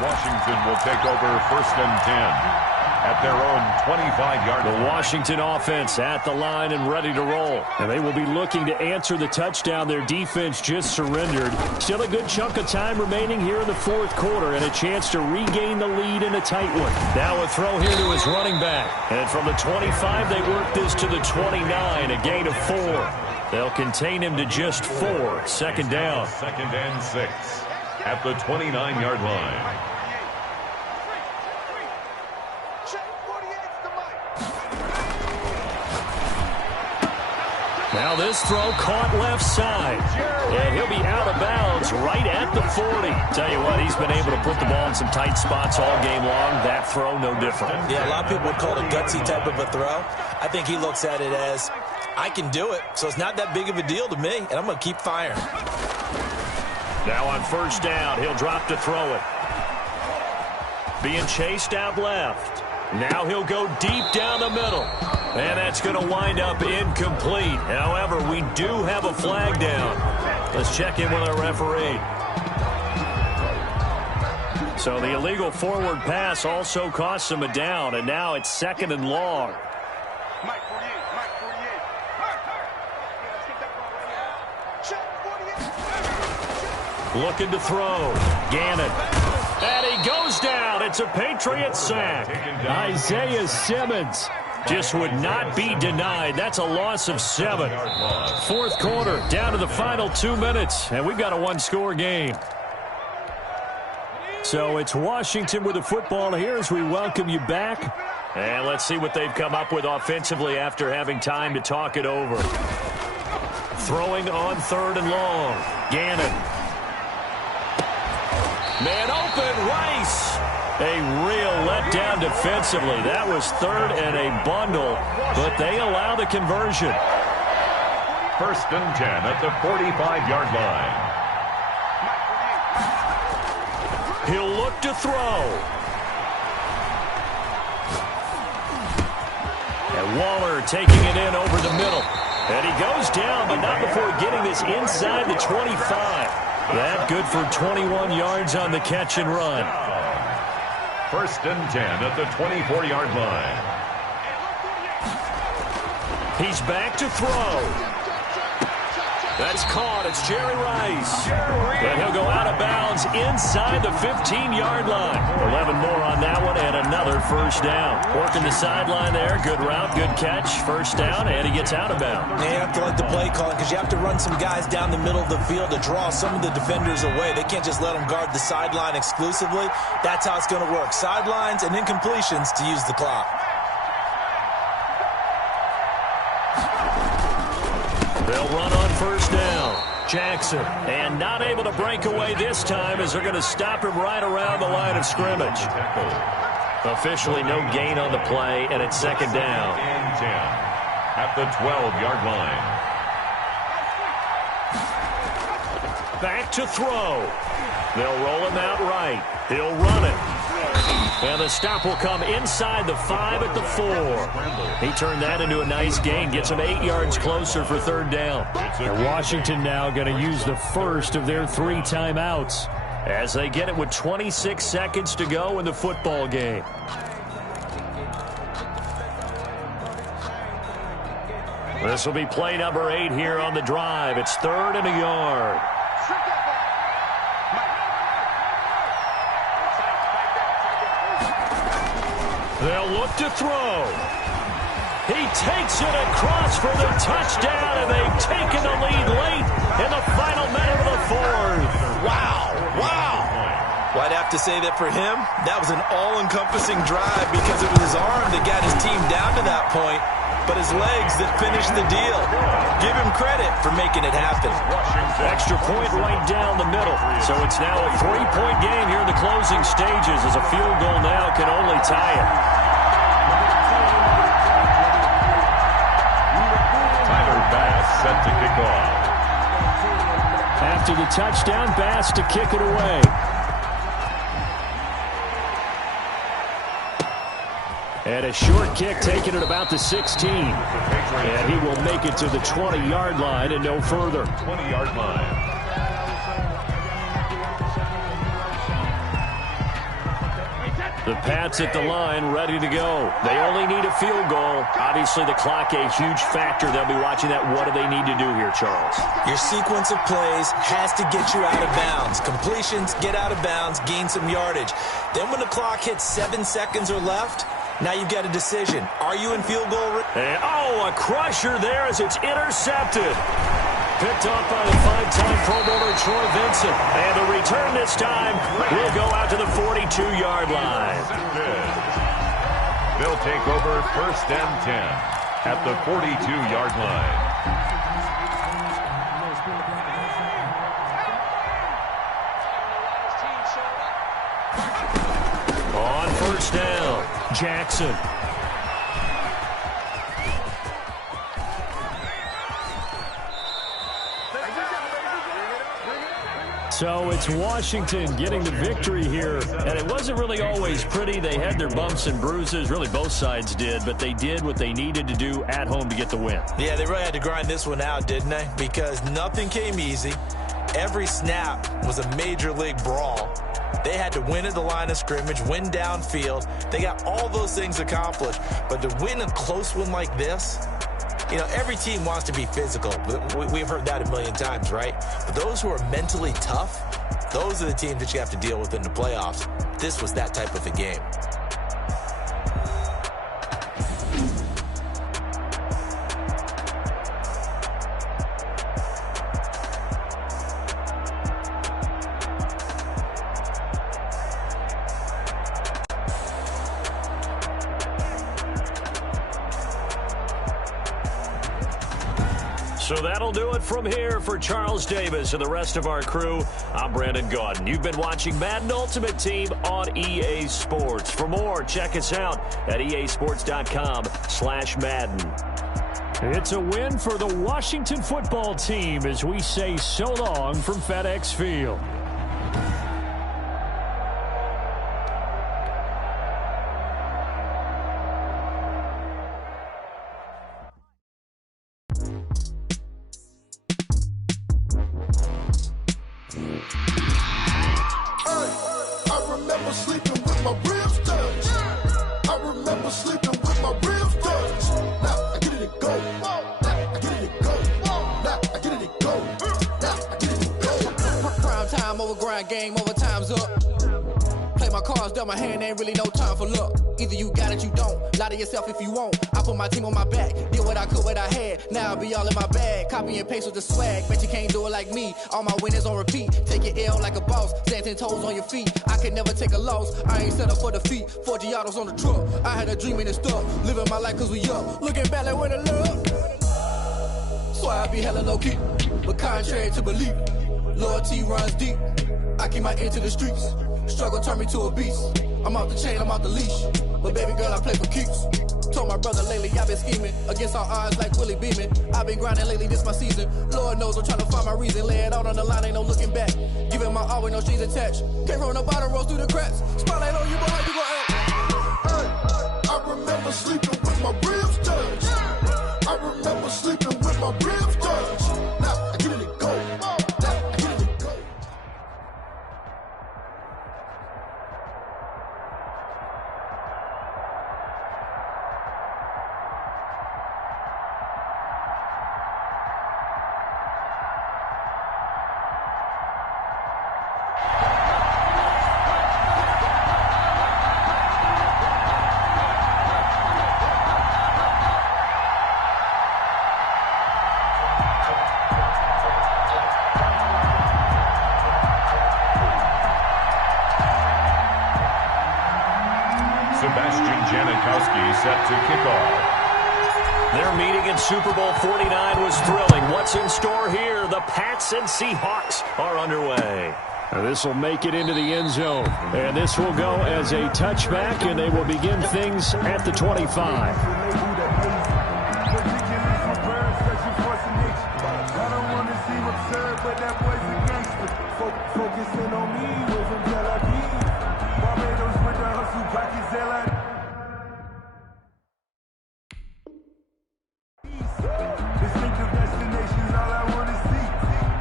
Washington will take over 1st and 10 at their own 25-yard line. The Washington offense at the line and ready to roll. And they will be looking to answer the touchdown their defense just surrendered. Still a good chunk of time remaining here in the fourth quarter and a chance to regain the lead in a tight one. Now a throw here to his running back. And from the 25, they work this to the 29, a gain of 4. They'll contain him to just 4. 2nd down. 2nd and 6 at the 29-yard line. Now this throw caught left side. And he'll be out of bounds right at the 40. Tell you what, he's been able to put the ball in some tight spots all game long. That throw, no different. Yeah, a lot of people would call it a gutsy type of a throw. I think he looks at it as, I can do it, so it's not that big of a deal to me, and I'm going to keep firing. Now on 1st down, he'll drop to throw it. Being chased out left. Now he'll go deep down the middle. And that's going to wind up incomplete. However, we do have a flag down. Let's check in with our referee. So the illegal forward pass also costs him a down, and now it's 2nd and long. Looking to throw. Gannon. And he goes down. It's a Patriot sack. Isaiah Simmons just would not be denied. That's a loss of 7. Fourth quarter, down to the final 2 minutes, and we've got a one-score game. So it's Washington with the football here as we welcome you back. And let's see what they've come up with offensively after having time to talk it over. Throwing on 3rd and long. Gannon. Man open, Rice. A real letdown defensively. That was 3rd and a bundle, but they allow the conversion. 1st and 10 at the 45-yard line. He'll look to throw. And Waller taking it in over the middle. And he goes down, but not before getting this inside the 25. That good for 21 yards on the catch and run. 1st and 10 at the 24-yard line. He's back to throw. That's caught. It's Jerry Rice. And he'll go out of bounds inside the 15-yard line. 11 more on that one and another 1st down. Working the sideline there. Good route, good catch. 1st down, and he gets out of bounds. You have to like the play calling because you have to run some guys down the middle of the field to draw some of the defenders away. They can't just let them guard the sideline exclusively. That's how it's going to work. Sidelines and incompletions to use the clock. They'll run on 1st down. Jackson, and not able to break away this time as they're going to stop him right around the line of scrimmage. Officially no gain on the play, and it's second down. And 10 at the 12-yard line. Back to throw. They'll roll him out right. He'll run it. And the stop will come inside the 5 at the 4. He turned that into a nice gain. Gets him 8 yards closer for third down. And Washington now going to use the first of their 3 timeouts, as they get it with 26 seconds to go in the football game. This will be play number 8 here on the drive. It's 3rd and a yard. They'll look to throw. He takes it across for the touchdown, and they've taken the lead late in the final minute of the 4th. Wow. Well, I'd have to say that for him, that was an all-encompassing drive because it was his arm that got his team down to that point, but his legs that finished the deal. Give him credit for making it happen. Extra point right down the middle. So it's now a 3-point game here in the closing stages, as a field goal now can only tie it. Set to kick off. After the touchdown, Bass to kick it away. And a short kick taken at about the 16. And he will make it to the 20-yard line and no further. 20-yard line. The Pats at the line, ready to go. They only need a field goal. Obviously, the clock a huge factor. They'll be watching that. What do they need to do here, Charles? Your sequence of plays has to get you out of bounds. Completions, get out of bounds, gain some yardage. Then when the clock hits 7 seconds or left, now you've got a decision. Are you in field goal range? And, a crusher there as it's intercepted. Picked off by the 5-time Pro Bowler Troy Vincent. And the return this time will go out to the 42-yard line. They'll take over 1st and 10 at the 42-yard line. On 1st down, Jackson. So it's Washington getting the victory here. And it wasn't really always pretty. They had their bumps and bruises. Really, both sides did. But they did what they needed to do at home to get the win. Yeah, they really had to grind this one out, didn't they? Because nothing came easy. Every snap was a major league brawl. They had to win at the line of scrimmage, win downfield. They got all those things accomplished. But to win a close one like this, you know, every team wants to be physical. We've heard that a million times, right? But those who are mentally tough, those are the teams that you have to deal with in the playoffs. This was that type of a game. So that'll do it from here for Charles Davis and the rest of our crew. I'm Brandon Gaudin. You've been watching Madden Ultimate Team on EA Sports. For more, check us out at easports.com/Madden. It's a win for the Washington football team as we say so long from FedEx Field. Game over, time's up. Play my cards, dealt my hand, ain't really no time for luck. Either you got it, you don't. Lie to yourself if you won't. I put my team on my back, did what I could, what I had. Now I'll be all in my bag. Copy and paste with the swag. Bet you can't do it like me. All my winners on repeat. Take your L like a boss. Stand 10 toes on your feet. I can never take a loss. I ain't set up for defeat. 4 Giottos on the truck. I had a dream and it's stuck. Living my life cause we up. Looking back like where the love. So I be hella low key. But contrary to belief, loyalty runs deep. I keep my ear to the streets. Struggle turned me to a beast. I'm off the chain, I'm off the leash. But baby girl, I play for keeps. Told my brother lately, I've been scheming against all odds like Willie Beeman. I've been grinding lately, this my season. Lord knows I'm trying to find my reason. Lay it out on the line, ain't no looking back. Giving my all with no strings attached. Came from the bottom, roll through the cracks. Spotlight on you, boy, you gon' act. I remember sleeping with my ribs touched. I remember sleeping with my ribs touched. Now I get it go. Now I get it go. Set to kick off. Their meeting in Super Bowl 49 was thrilling. What's in store here? The Pats and Seahawks are underway. This will make it into the end zone. And this will go as a touchback, and they will begin things at the 25. Focusing on me was from Tel Aviv. Barbados with the hustle pockets, LA. Distinctive destinations, all I want to see.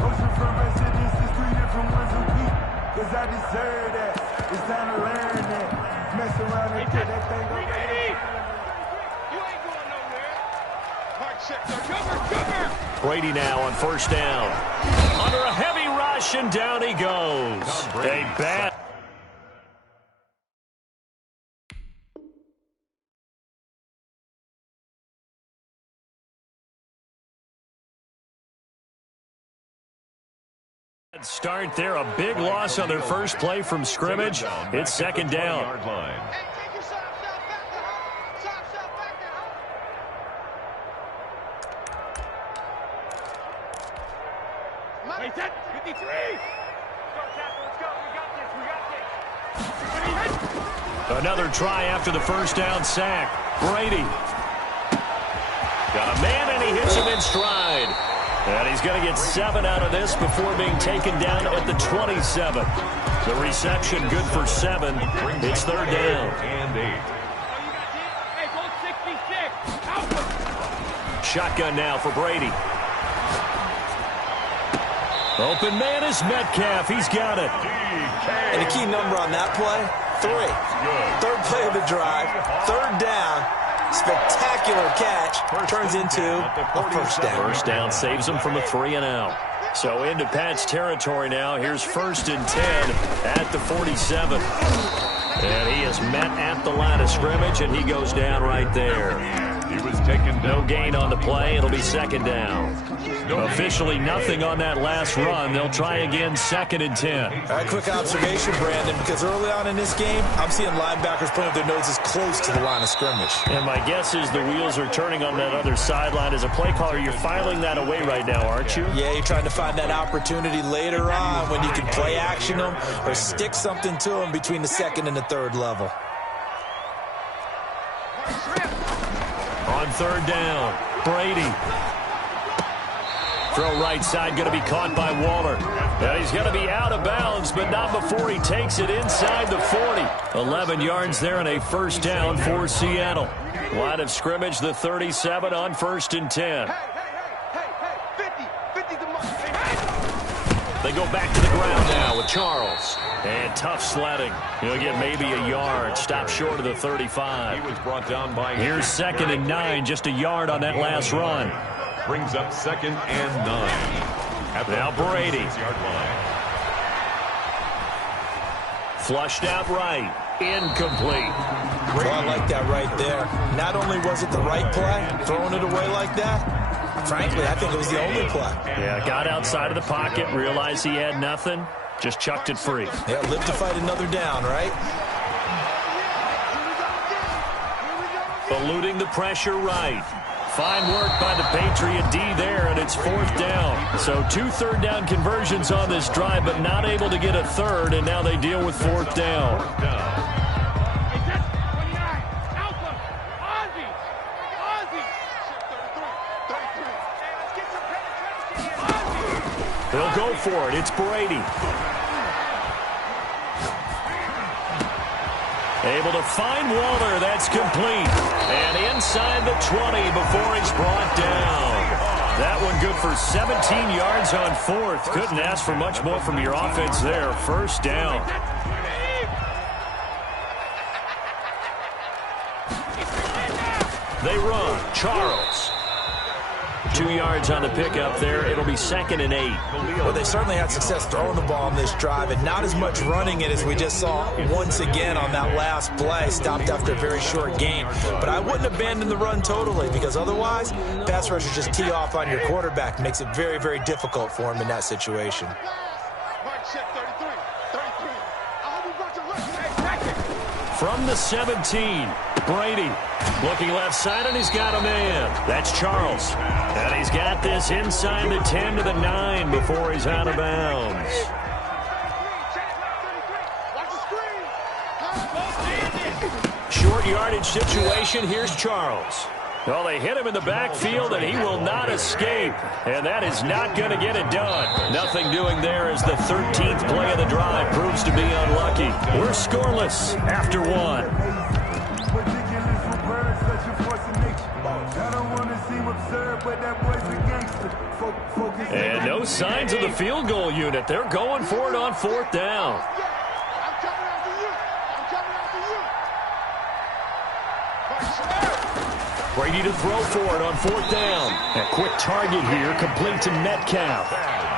Oceanfront residences, 3 different ones a week. Cause I deserve that. It's time to learn that. Mess around and get that thing up. You ain't going nowhere. Hard sector. Cover. Brady now on first down. Under a heavy rush, and down he goes. A bad. Start there, a big loss on their first play from scrimmage. It's second down. Hey, take your socks out back there, huh? Socks out back there, huh? Hey, set, 53! Let's go, Captain, let's go. We got this. Another try after the first down sack. Brady. Got a man, and he hits him in stride. And he's going to get 7 out of this before being taken down at the 27. The reception good for 7. It's third down. And 8. Hey, go 66. Shotgun now for Brady. Open man is Metcalf. He's got it. And the key number on that play, 3. Third play of the drive, third down. Spectacular catch turns into a first down. First down saves him from a 3-and-out. So into Pat's territory now. Here's first and 10 at the 47. And he is met at the line of scrimmage, and he goes down right there. He was taken down. No gain on the play. It'll be second down. Officially nothing on that last run. They'll try again, second and 10. All right, quick observation, Brandon, because early on in this game, I'm seeing linebackers playing with their noses close to the line of scrimmage. And my guess is the wheels are turning on that other sideline. As a play caller, you're filing that away right now, aren't you? Yeah, you're trying to find that opportunity later on when you can play action them or stick something to them between the second and the third level. On third down, Brady. Throw right side, going to be caught by Waller. And he's going to be out of bounds, but not before he takes it inside the 40. 11 yards there and a first down for Seattle. Line of scrimmage, the 37 on first and 10. Hey, 50 the mark. They go back to the ground now with Charles. And tough sledding. He'll get maybe a yard. Stop short of the 35. He was brought down by... Here's second and 9, just a yard on that last run. Brings up second and 9. At the now Brady. 36-yard line. Flushed out right. Incomplete. Oh, I like that right there. Not only was it the right play, throwing it away like that, frankly, I think it was the only play. Yeah, got outside of the pocket, realized he had nothing, just chucked it free. Yeah, live to fight another down, right? Eluding the pressure right. Fine work by the Patriot D there, and it's fourth down. So 2 third-down conversions on this drive, but not able to get a third, and now they deal with fourth down. They'll go for it. It's Brady. Able to find Walter. That's complete. And inside the 20 before he's brought down. That one good for 17 yards on fourth. Couldn't ask for much more from your offense there. First down. They run. Charles. 2 yards on the pickup there. It'll be 2nd and 8. Well, they certainly had success throwing the ball on this drive, and not as much running it as we just saw once again on that last play. Stopped after a very short gain. But I wouldn't abandon the run totally, because otherwise, pass rushers just tee off on your quarterback. Makes it very, very difficult for him in that situation. From the 17, Brady looking left side, and he's got a man. That's Charles. And he's got this inside the 10 to the 9 before he's out of bounds. Short yardage situation. Here's Charles. Well, they hit him in the backfield, and he will not escape. And that is not going to get it done. Nothing doing there as the 13th play of the drive proves to be unlucky. We're scoreless after one. And no signs of the field goal unit. They're going for it on 4th down. Brady to throw for it on 4th down. A quick target here, complete to Metcalf.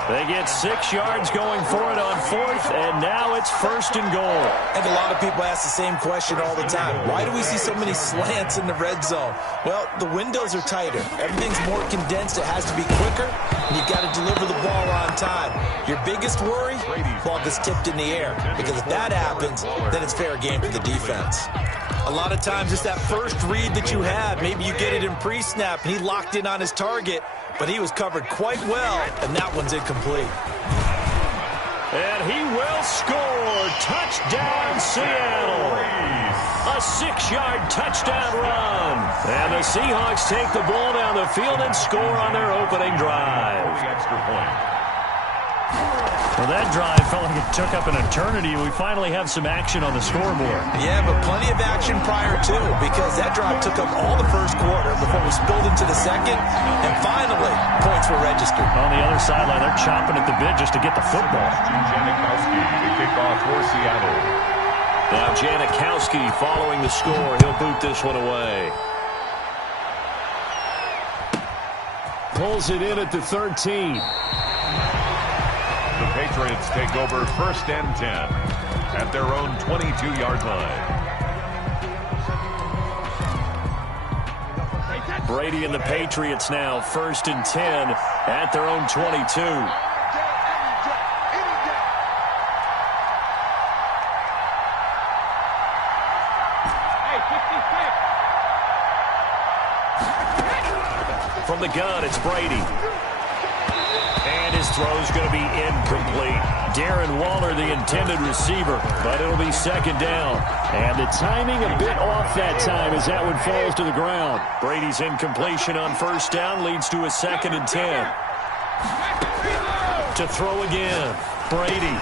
They get 6 yards going for it on 4th, and now it's 1st and goal. And a lot of people ask the same question all the time. Why do we see so many slants in the red zone? Well, the windows are tighter. Everything's more condensed. It has to be quicker, and you've got to deliver the ball on time. Your biggest worry? Ball gets tipped in the air, because if that happens, then it's fair game for the defense. A lot of times it's that first read that you have. Maybe you get it in pre-snap, and he locked in on his target, but he was covered quite well, and that one's incomplete. And he will score. Touchdown, Seattle. A 6-yard touchdown run. And the Seahawks take the ball down the field and score on their opening drive. Extra point. Well, that drive felt like it took up an eternity. We finally have some action on the scoreboard. Yeah, but plenty of action prior to, because that drive took up all the first quarter before we spilled into the second, and finally, points were registered. On the other sideline, they're chomping at the bit just to get the football. Janikowski, the kickoff for Seattle. Now Janikowski following the score. He'll boot this one away. Pulls it in at the 13. The Patriots take over 1st and 10 at their own 22-yard line. Brady and the Patriots now 1st and 10 at their own 22. From the gun, it's Brady. His throw's going to be incomplete. Darren Waller, the intended receiver, but it'll be 2nd down. And the timing a bit off that time as that one falls to the ground. Brady's incompletion on 1st down leads to a 2nd and 10. To throw again. Brady.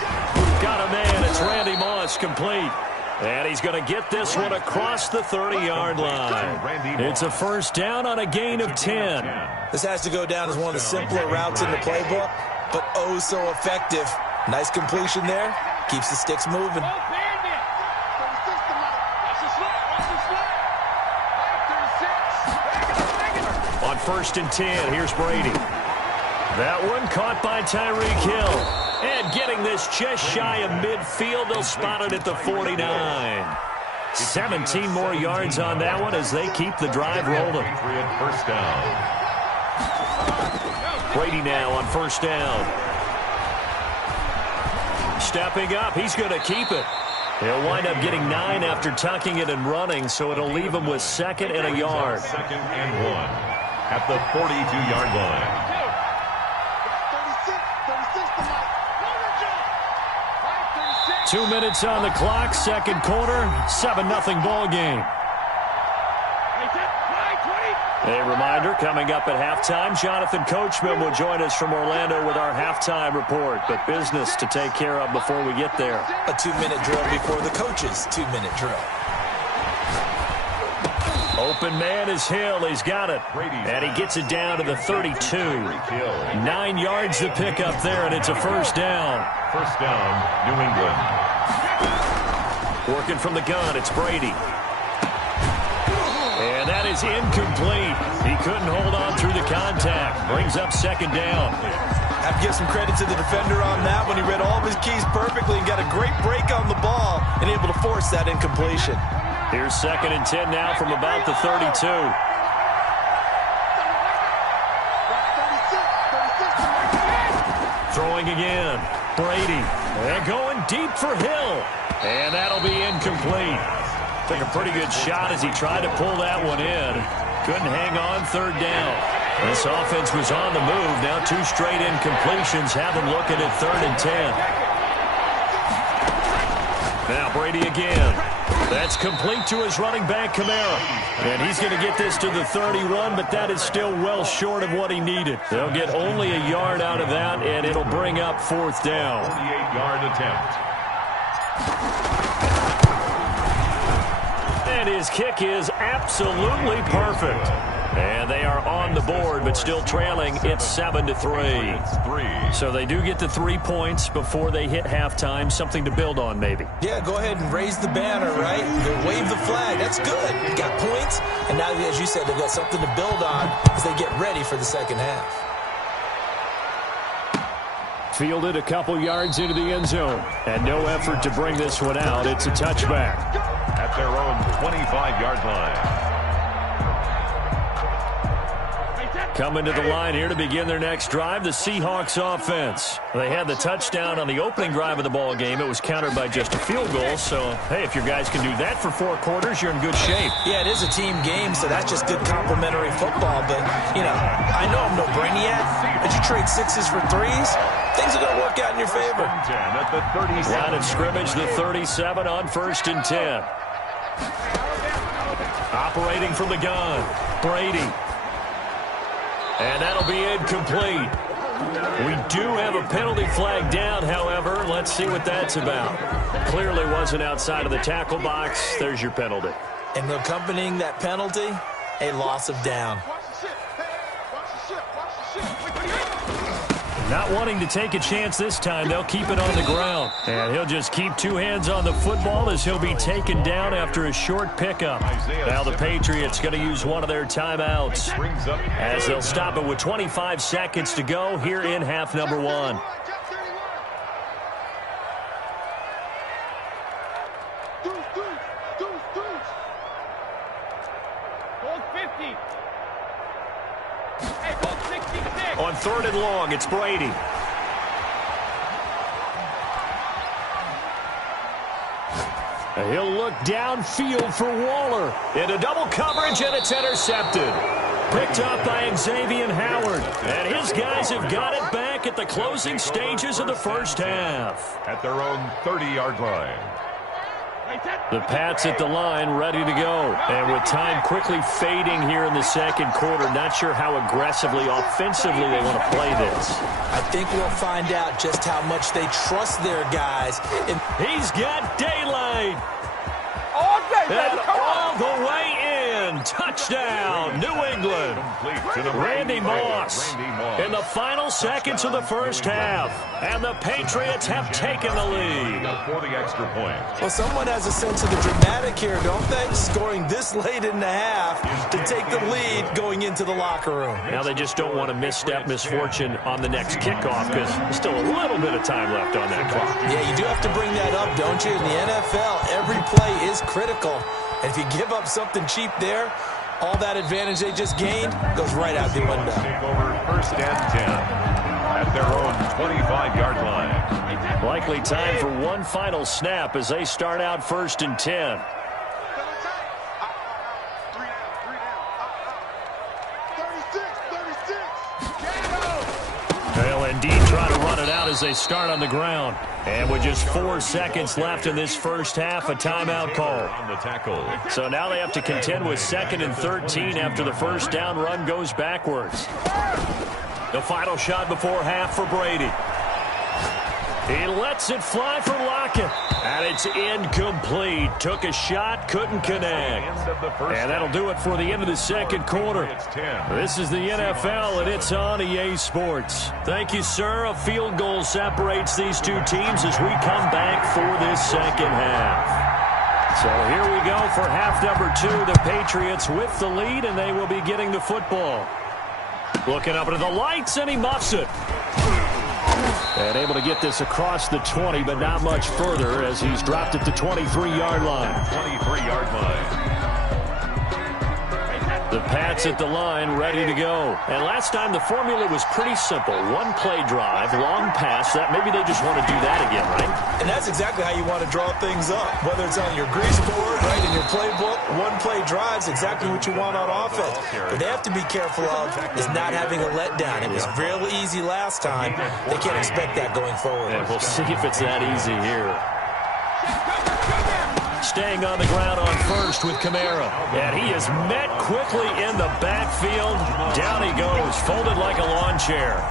Got a man. It's Randy Moss, complete. And he's going to get this one across the 30-yard line. It's a 1st down on a gain of 10. This has to go down as one of the simpler routes in the playbook, but oh so effective. Nice completion there. Keeps the sticks moving. On 1st and 10, here's Brady. That one caught by Tyreek Hill. And getting this just shy of midfield, they'll spot it at the 49. 17 more yards on that one as they keep the drive rolling. 1st down. Brady now on 1st down. Stepping up, he's going to keep it. He'll wind up getting 9 after tucking it and running, so it'll leave him with 2nd and a yard. 2nd and 1 at the 42-yard line. 2 minutes on the clock, 2nd quarter, 7-0 ball game. A reminder, coming up at halftime, Jonathan Coachman will join us from Orlando with our halftime report. But business to take care of before we get there. A 2-minute drill before the coach's 2-minute drill. Open man is Hill. He's got it. And he gets it down to the 32. 9 yards to pick up there, and it's a first down. First down, New England. Working from the gun, it's Brady. And that is incomplete. He couldn't hold on through the contact. Brings up second down. I have to give some credit to the defender on that one. He read all of his keys perfectly and got a great break on the ball and able to force that incompletion. Here's 2nd and 10 now from about the 32. Throwing again. Brady. And going deep for Hill. And that'll be incomplete. Took a pretty good shot as he tried to pull that one in. Couldn't hang on, third down. This offense was on the move. Now 2 straight incompletions have them looking at 3rd and 10. Now Brady again. That's complete to his running back, Kamara. And he's going to get this to the 31, but that is still well short of what he needed. They'll get only a yard out of that, and it'll bring up 4th down. 48-yard attempt. And his kick is absolutely perfect. And they are on the board, but still trailing. It's 7-3. So they do get the 3 points before they hit halftime. Something to build on, maybe. Yeah, go ahead and raise the banner, right? Wave the flag. That's good. You got points, and now, as you said, they've got something to build on as they get ready for the second half. Fielded a couple yards into the end zone. And no effort to bring this one out. It's a touchback. At their own 25-yard line. Coming to the line here to begin their next drive, the Seahawks offense. They had the touchdown on the opening drive of the ball game. It was countered by just a field goal. So, hey, if your guys can do that for 4 quarters, you're in good shape. Yeah, it is a team game, so that's just good complimentary football. But, you know, I know I'm no brainiac, but you trade 6s for 3s, things are going to work out in your favor. At the 37. Line of scrimmage, the 37 on 1st and 10. Operating from the gun, Brady. And that'll be incomplete. We do have a penalty flag down, however. Let's see what that's about. Clearly wasn't outside of the tackle box. There's your penalty. And accompanying that penalty, a loss of down. Not wanting to take a chance this time, they'll keep it on the ground. And he'll just keep 2 hands on the football as he'll be taken down after a short pickup. Now the Patriots going to use one of their timeouts as they'll stop it with 25 seconds to go here in half number 1. On 3rd and long, it's Brady. He'll look downfield for Waller. Into double coverage, and it's intercepted. Picked up by Xavier Howard. And his guys have got it back at the closing stages of the first half. At their own 30-yard line. The Pats at the line, ready to go. And with time quickly fading here in the second quarter, not sure how aggressively, offensively they want to play this. I think we'll find out just how much they trust their guys. He's got daylight. All day, baby. And Come on. all the way in. Touchdown, New England. Randy Moss in the final seconds of the first half. And the Patriots have taken the lead. For the extra point. Well, someone has a sense of the dramatic here, don't they? Scoring this late in the half to take the lead going into the locker room. Now they just don't want to misstep misfortune on the next kickoff because there's still a little bit of time left on that clock. Yeah, you do have to bring that up, don't you? In the NFL, every play is critical. And if you give up something cheap there, all that advantage they just gained goes right out the window. Take over 1st and 10 at their own 25-yard line. Likely time for one final snap as they start out 1st and 10. They'll indeed try to run it out as they start on the ground. And with just 4 seconds left in this first half, a timeout call. On the tackle. So now they have to contend with 2nd and 13 after the first down run goes backwards. The final shot before half for Brady. He lets it fly for Lockett. And it's incomplete. Took a shot, couldn't connect. And that'll do it for the end of the second quarter. This is the NFL, and it's on EA Sports. Thank you, sir. A field goal separates these two teams as we come back for this second half. So here we go for half number 2. The Patriots with the lead, and they will be getting the football. Looking up into the lights, and he muffs it. And able to get this across the 20, but not much further as he's dropped at the 23-yard line. 23-yard line. The Pats at the line, ready to go. And last time the formula was pretty simple. One play drive, long pass. That maybe they just want to do that again, right? And that's exactly how you want to draw things up. Whether it's on your grease board, right, in your playbook, one play drive's exactly what you want on offense. But they have to be careful of is not having a letdown. It was real easy last time. They can't expect that going forward. And we'll see if it's that easy here. Staying on the ground on first with Kamara. And he is met quickly in the backfield. Down he goes, folded like a lawn chair.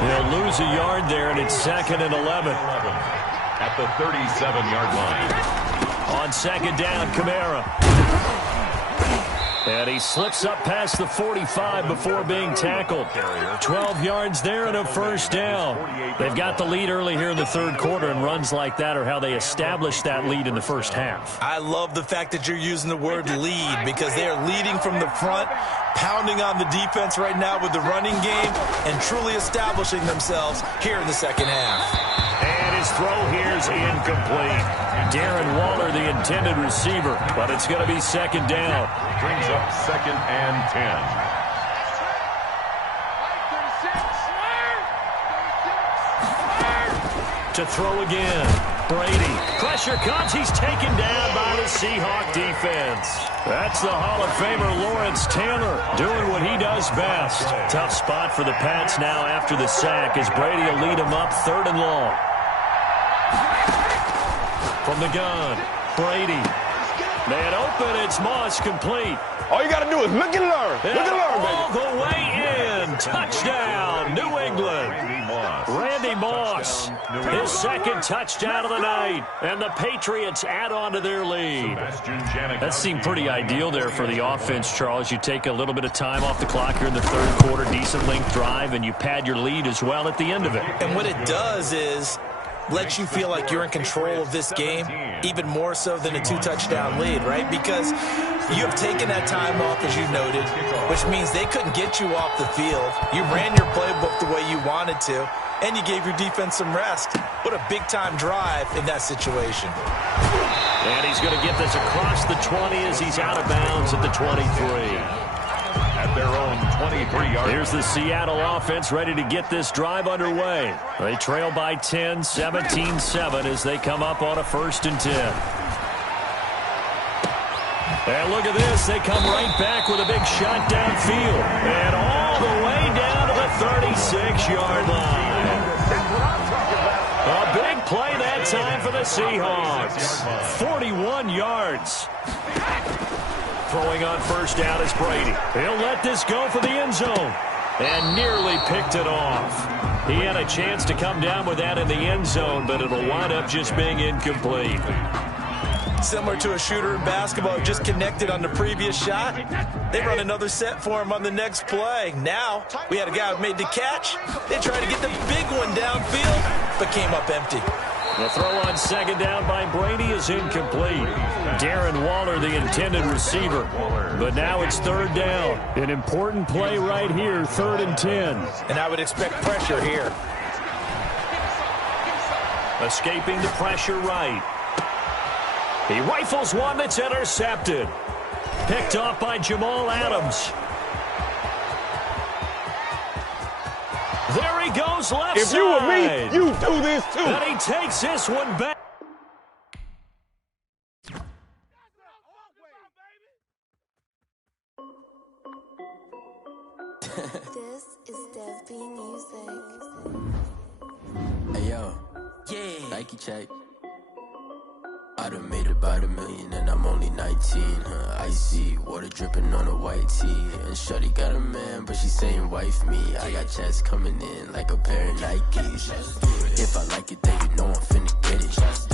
They'll lose a yard there, and it's 2nd and 11. At the 37-yard line. On second down, Kamara. And he slips up past the 45 before being tackled. 12 yards there and a first down. They've got the lead early here in the third quarter, and runs like that are how they establish that lead in the first half. I love the fact that you're using the word lead because they are leading from the front, pounding on the defense right now with the running game, and truly establishing themselves here in the second half. And his throw here is incomplete. Darren Waller, the intended receiver, but it's going to be second down. Brings up 2nd and 10. To throw again. Brady. Pressure comes. He's taken down by the Seahawk defense. That's the Hall of Famer Lawrence Taylor doing what he does best. Tough spot for the Pats now after the sack as Brady will lead them up 3rd and long. From the gun, Brady. Man open, it's Moss complete. All you got to do is look and learn. Look and learn, baby. All the way in. Touchdown, New England. Randy Moss, his second touchdown of the night. And the Patriots add on to their lead. That seemed pretty ideal there for the offense, Charles. You take a little bit of time off the clock here in the third quarter, decent length drive, and you pad your lead as well at the end of it. And what it does is lets you feel like you're in control of this game, even more so than a 2-touchdown lead, right? Because you have taken that time off, as you noted, which means they couldn't get you off the field. You ran your playbook the way you wanted to, and you gave your defense some rest. What a big-time drive in that situation. And he's going to get this across the 20 as he's out of bounds at the 23. At their own 23-yard. Here's the Seattle offense ready to get this drive underway. They trail by 10, 17-7 as they come up on a 1st and 10. And look at this. They come right back with a big shot downfield. And all the way down to the 36-yard line. A big play that time for the Seahawks. 41 yards. Throwing on first down is Brady. He'll let this go for the end zone. And nearly picked it off. He had a chance to come down with that in the end zone, but it'll wind up just being incomplete. Similar to a shooter in basketball who just connected on the previous shot. They run another set for him on the next play. Now, we had a guy who made the catch. They tried to get the big one downfield, but came up empty. The throw on second down by Brady is incomplete. Darren Waller, the intended receiver. But now it's 3rd down. An important play right here, 3rd and 10. And I would expect pressure here. Escaping the pressure right. He rifles one that's intercepted. Picked off by Jamal Adams. There he goes left side. If you were me, you do this too. And he takes this one back. This is Dev B Music. Hey, yo. Yeah. Nike check. I done made about $1 million and I'm only 19. Icy water dripping on a white tee. And shorty got a man, but she saying wife me. I got checks coming in like a pair of Nikes. If I like it, then you know I'm finna get it.